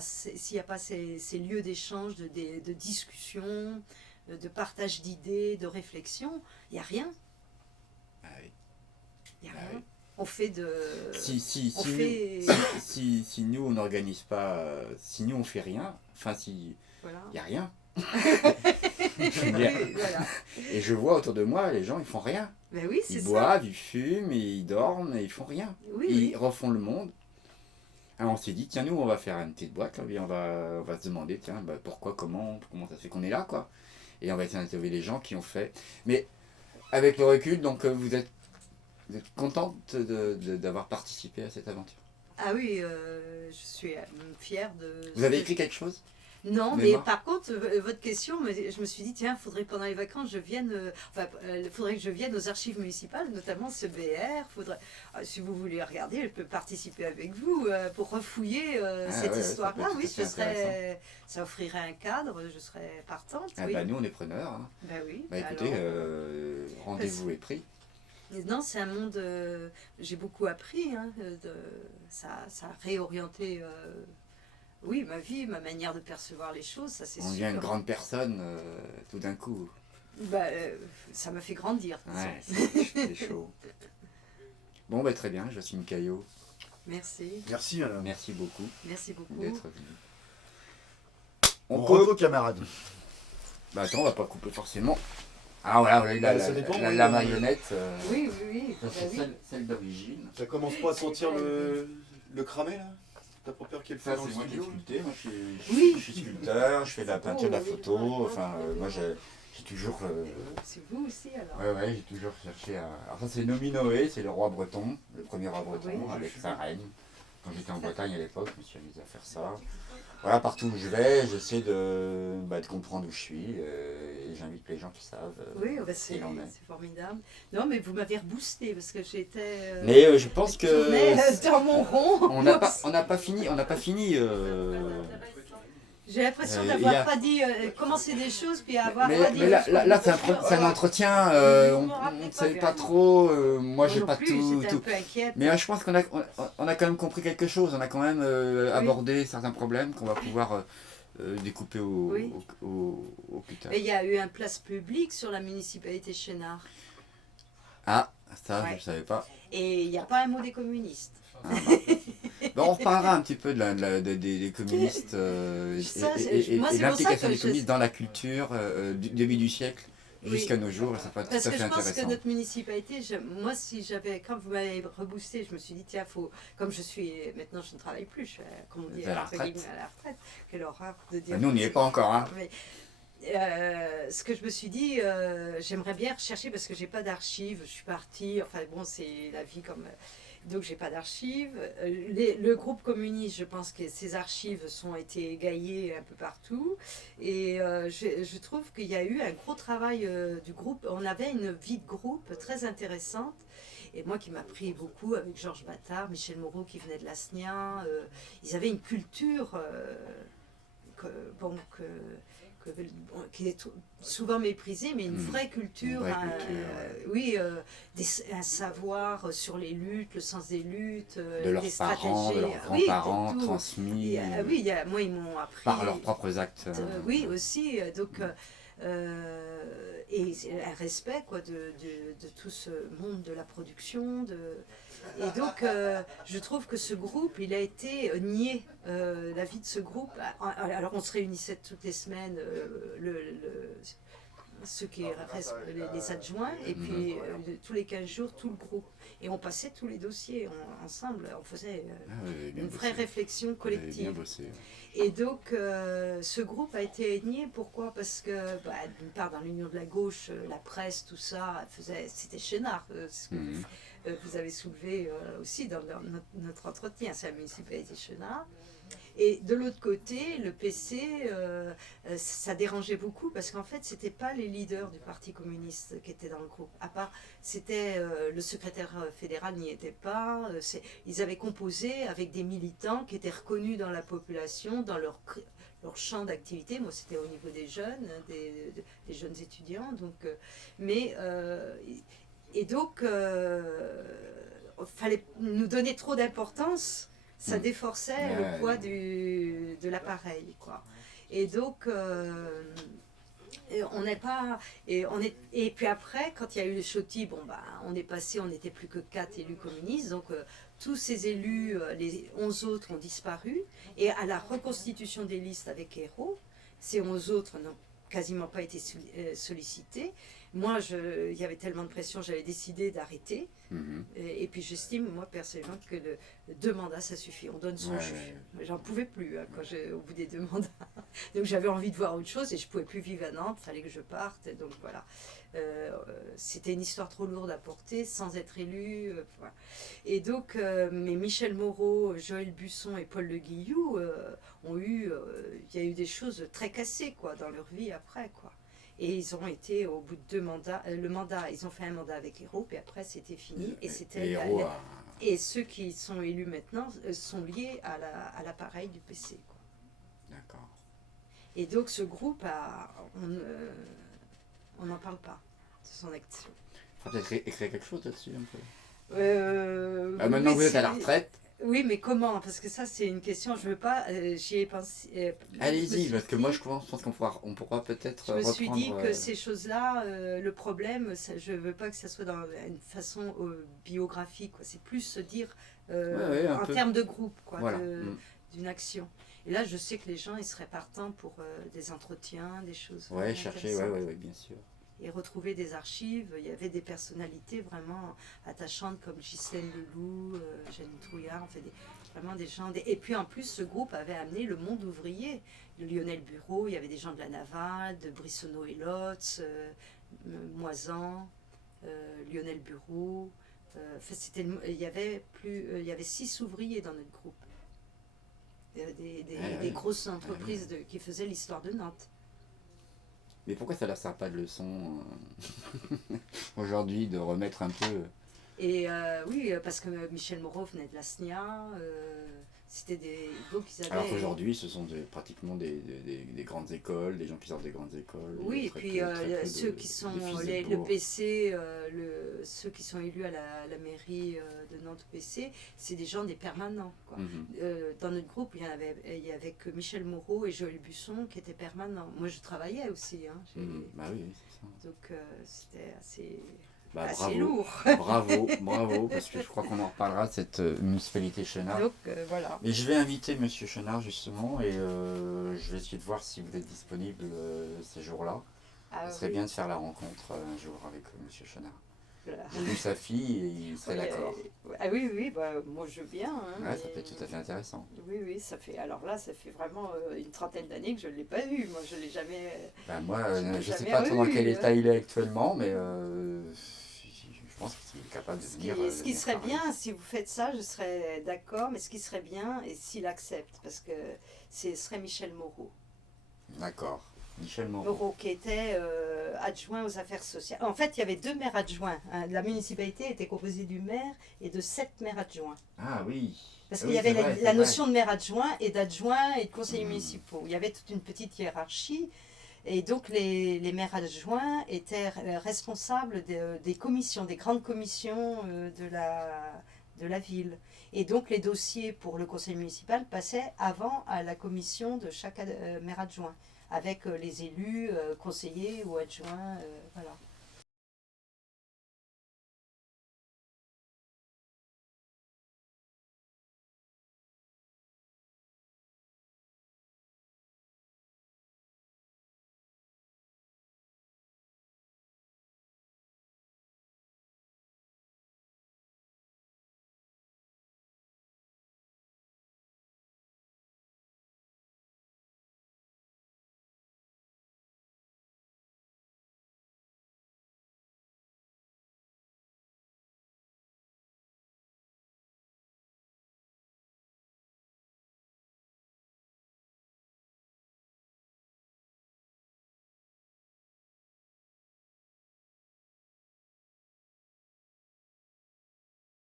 ces lieux d'échange, de discussion, de partage d'idées, de réflexion, il n'y a rien. Ah oui. Il n'y a Ah rien. oui. On fait de... Si nous on n'organise pas, si nous on fait rien, enfin si Voilà. il n'y a rien. Je veux dire, Voilà. et je vois autour de moi les gens ils font rien. Ben oui, c'est Ils ça. boivent, ils fument, ils dorment et ils font rien. Oui, Ils oui. refont le monde. Alors on s'est dit tiens nous on va faire une petite boîte là, et on va se demander tiens bah, pourquoi comment ça se fait qu'on est là quoi. Et on va essayer d'interviewer les gens qui ont fait. Mais avec le recul donc vous êtes contente d'avoir participé à cette aventure. Ah oui, je suis fière de... Vous avez écrit quelque chose? Non, Mais mais moi- par contre, votre question, je me suis dit, tiens, il faudrait pendant les vacances, faudrait que je vienne aux archives municipales, notamment ce BR. Si vous voulez regarder, je peux participer avec vous pour refouiller cette ouais, ça histoire-là. peut être Oui, tout à fait ça offrirait un cadre, je serais partante. Ah oui. bah nous on est preneurs. Hein. Bah oui. Bah écoutez, alors, rendez-vous est pris. non, c'est un monde. J'ai beaucoup appris. Hein, ça a réorienté. Oui, ma vie, ma manière de percevoir les choses, ça c'est On sûr. devient une grande personne tout d'un coup. Bah, ça m'a fait grandir. Ouais, c'est chaud. Bon bah très bien, Jocelyne Caillot, Merci, Merci, madame. merci beaucoup merci beaucoup. d'être venue. On On repos, coupe. camarades. Bah attends, on va pas couper forcément. Ah voilà, Bah, ça dépend, oui, la marionnette. Oui, oui, oui. Ça, bah c'est oui. celle d'origine. Ça commence pas à sentir le cramé, là? T'as pas peur qu'il le Ça fasse dans c'est le moi qui ai studio? sculpté, moi Oui. je suis sculpteur, je fais de la peinture, de la photo, enfin moi j'ai toujours... C'est vous aussi alors. Ouais, j'ai toujours cherché à... Alors ça c'est Nominoé, c'est le roi breton, le premier roi breton Oui. avec sa reine. Quand j'étais en Bretagne à l'époque, je me suis amusé à faire ça. Voilà, partout où je vais, j'essaie de comprendre où je suis et j'invite les gens qui savent Oui, bah, qui il en est. c'est formidable. Non, mais vous m'avez reboosté parce que j'étais. Mais je pense que tournée, dans mon rond. on n'a pas fini. J'ai l'impression il y d'avoir a- pas dit commencer des choses puis avoir Mais, pas dit. mais là, c'est un entretien, on ne sait pas trop, moi j'ai non pas plus, tout, j'étais un peu inquiète. Mais je pense qu'on a quand même compris quelque chose, on a quand même abordé certains problèmes qu'on va pouvoir découper Oui. au plus tard. Mais il y a eu un place publique sur la municipalité Chénard. Ah, ça Ouais. je ne savais pas. Et il n'y a pas un mot des communistes. Bon, on reparlera un petit peu des communistes Ça, et moi, c'est pour ça l'implication que des communistes dans la culture du début du siècle jusqu'à nos jours, c'est pas tout à Parce que fait je pense que intéressant. notre municipalité, moi si j'avais, quand vous m'avez reboosté, je me suis dit tiens, comme je suis, maintenant je ne travaille plus, je suis, comme on dit, À la entre retraite. guillemets, à la retraite, quelle horreur de dire. Nous, on n'y est pas encore, hein. Mais, ce que je me suis dit, j'aimerais bien rechercher parce que j'ai pas d'archives, je suis partie, enfin bon, c'est la vie comme. Donc j'ai pas d'archives. Le groupe communiste, je pense que ses archives ont été égaillées un peu partout. Et je trouve qu'il y a eu un gros travail du groupe. On avait une vie de groupe très intéressante. Et moi qui m'a pris beaucoup avec Georges Battard, Michel Moreau qui venait de la SNIA. Ils avaient une culture qui est souvent méprisée, mais une vraie culture, Une vraie culture, oui, un savoir sur les luttes, le sens des luttes, De leurs des parents, de stratégies, leurs oui, grands-parents, de tout. transmis Oui, moi ils m'ont appris par leurs propres actes. oui aussi, donc et un respect quoi de tout ce monde de la production et donc je trouve que ce groupe il a été nié, la vie de ce groupe. Alors on se réunissait toutes les semaines, ceux qui restent, les adjoints, et puis tous les 15 jours tout le groupe, et on passait tous les dossiers ensemble, on faisait une vraie réflexion collective. Et donc, ce groupe a été nié. Pourquoi? Parce que, d'une part, dans l'Union de la gauche, la presse, tout ça, c'était Chénard. Ce que vous avez soulevé aussi dans notre entretien, c'est la municipalité Chénard. Et de l'autre côté, le PC, ça dérangeait beaucoup parce qu'en fait, c'était pas les leaders du Parti communiste qui étaient dans le groupe. À part, c'était le secrétaire fédéral n'y était pas. Ils avaient composé avec des militants qui étaient reconnus dans la population, dans leur champ d'activité. Moi, c'était au niveau des jeunes, des jeunes étudiants. Donc, et donc, fallait nous donner trop d'importance. Ça déforçait le poids de l'appareil, quoi. Et donc, on n'est pas... Et puis après, quand il y a eu le Chauty, on est passé, on n'était plus que 4 élus communistes, donc tous ces élus, les 11 autres ont disparu, et à la reconstitution des listes avec Hérault, ces 11 autres n'ont quasiment pas été sollicités. Moi, il y avait tellement de pression, j'avais décidé d'arrêter. Et puis j'estime, moi personnellement, que 2 mandats, ça suffit. On donne son jus. J'en pouvais plus au bout des 2 mandats. Donc j'avais envie de voir autre chose et je ne pouvais plus vivre à Nantes, il fallait que je parte. Donc voilà. C'était une histoire trop lourde à porter sans être élu. Voilà. Et donc, mais Michel Moreau, Joël Busson et Paul Le Guillou il y a eu des choses très cassées quoi, dans leur vie après, quoi. Et ils ont été au bout de 2 mandats. Ils ont fait un mandat avec Hérault, puis après c'était fini. Et ceux qui sont élus maintenant sont liés à l'appareil du PC. Quoi. D'accord. Et donc ce groupe, on n'en parle pas de son action. Il faut peut-être écrire quelque chose là-dessus un peu. Maintenant vous êtes à la retraite. Oui, mais comment? Parce que ça, c'est une question, je veux pas, j'y ai pensé. Allez-y, parce que moi, je pense qu'on pourra peut-être Je me suis dit reprendre, que ces choses-là, le problème, je veux pas que ça soit dans une façon biographique, quoi. C'est plus se dire en termes de groupe, quoi, voilà. d'une action. Et là, je sais que les gens, ils seraient partants pour des entretiens, des choses. Ouais, chercher, ouais, bien sûr. Et retrouver des archives. Il y avait des personnalités vraiment attachantes comme Ghislaine Leloup, Jeanne Trouillard, vraiment des gens. Et puis en plus, ce groupe avait amené le monde ouvrier. Le Lionel Bureau, il y avait des gens de la Navale, de Brissonneau et Lotz, Moisan, Lionel Bureau. Il y avait 6 ouvriers dans notre groupe. Des grosses entreprises qui faisaient l'histoire de Nantes. Mais pourquoi ça ne leur sert pas de leçon aujourd'hui de remettre un peu... Et oui, parce que Michel Moreau venait de la SNIA, donc ils avaient... Alors qu'aujourd'hui, ce sont pratiquement des grandes écoles, des gens qui sortent des grandes écoles. Oui, et puis ceux qui sont le PC, ceux qui sont élus à la mairie de Nantes PC, c'est des gens des permanents. Quoi. Dans notre groupe, il y avait que Michel Moreau et Joël Busson qui étaient permanents. Moi, je travaillais aussi. Hein, bah oui, c'est ça. Donc c'était assez... bravo, lourd. bravo, parce que je crois qu'on en reparlera de cette municipalité Chénard. Donc voilà. Et je vais inviter Monsieur Chénard justement, et je vais essayer de voir si vous êtes disponible ces jours-là. Ah, Ce serait oui. bien de faire la rencontre un jour avec M. Chenard. Voilà. J'ai vu sa fille et il serait Oui, d'accord. ah oui, oui, bah, moi je veux bien. Hein, Ouais, ça mais- peut être tout à fait intéressant. Oui, oui, ça fait. Alors là, ça fait vraiment une trentaine d'années que je ne l'ai pas vu. Moi, je ne l'ai jamais. Ben moi, Je l'ai je ne sais jamais pas trop dans revu, quel hein. état il est actuellement, mais je pense qu'il est capable de Ce venir. qui venir serait parler. bien, si vous faites ça, je serais d'accord, mais ce qui serait bien, et s'il accepte, parce que ce serait Michel Moreau. D'accord. Michel Moreau. Moreau, qui était adjoint aux affaires sociales. En fait, il y avait 2 maires adjoints. Hein. La municipalité était composée du maire et de 7 maires adjoints. Ah oui. Parce Ah qu'il oui, y avait c'est vrai, la c'est vrai. notion de maire adjoint et d'adjoint et de conseillers Mhm. municipaux. Il y avait toute une petite hiérarchie. Et donc les maires adjoints étaient responsables des commissions, des grandes commissions de la ville. Et donc les dossiers pour le conseil municipal passaient avant à la commission de chaque maire adjoint, avec les élus, conseillers ou adjoints. Voilà.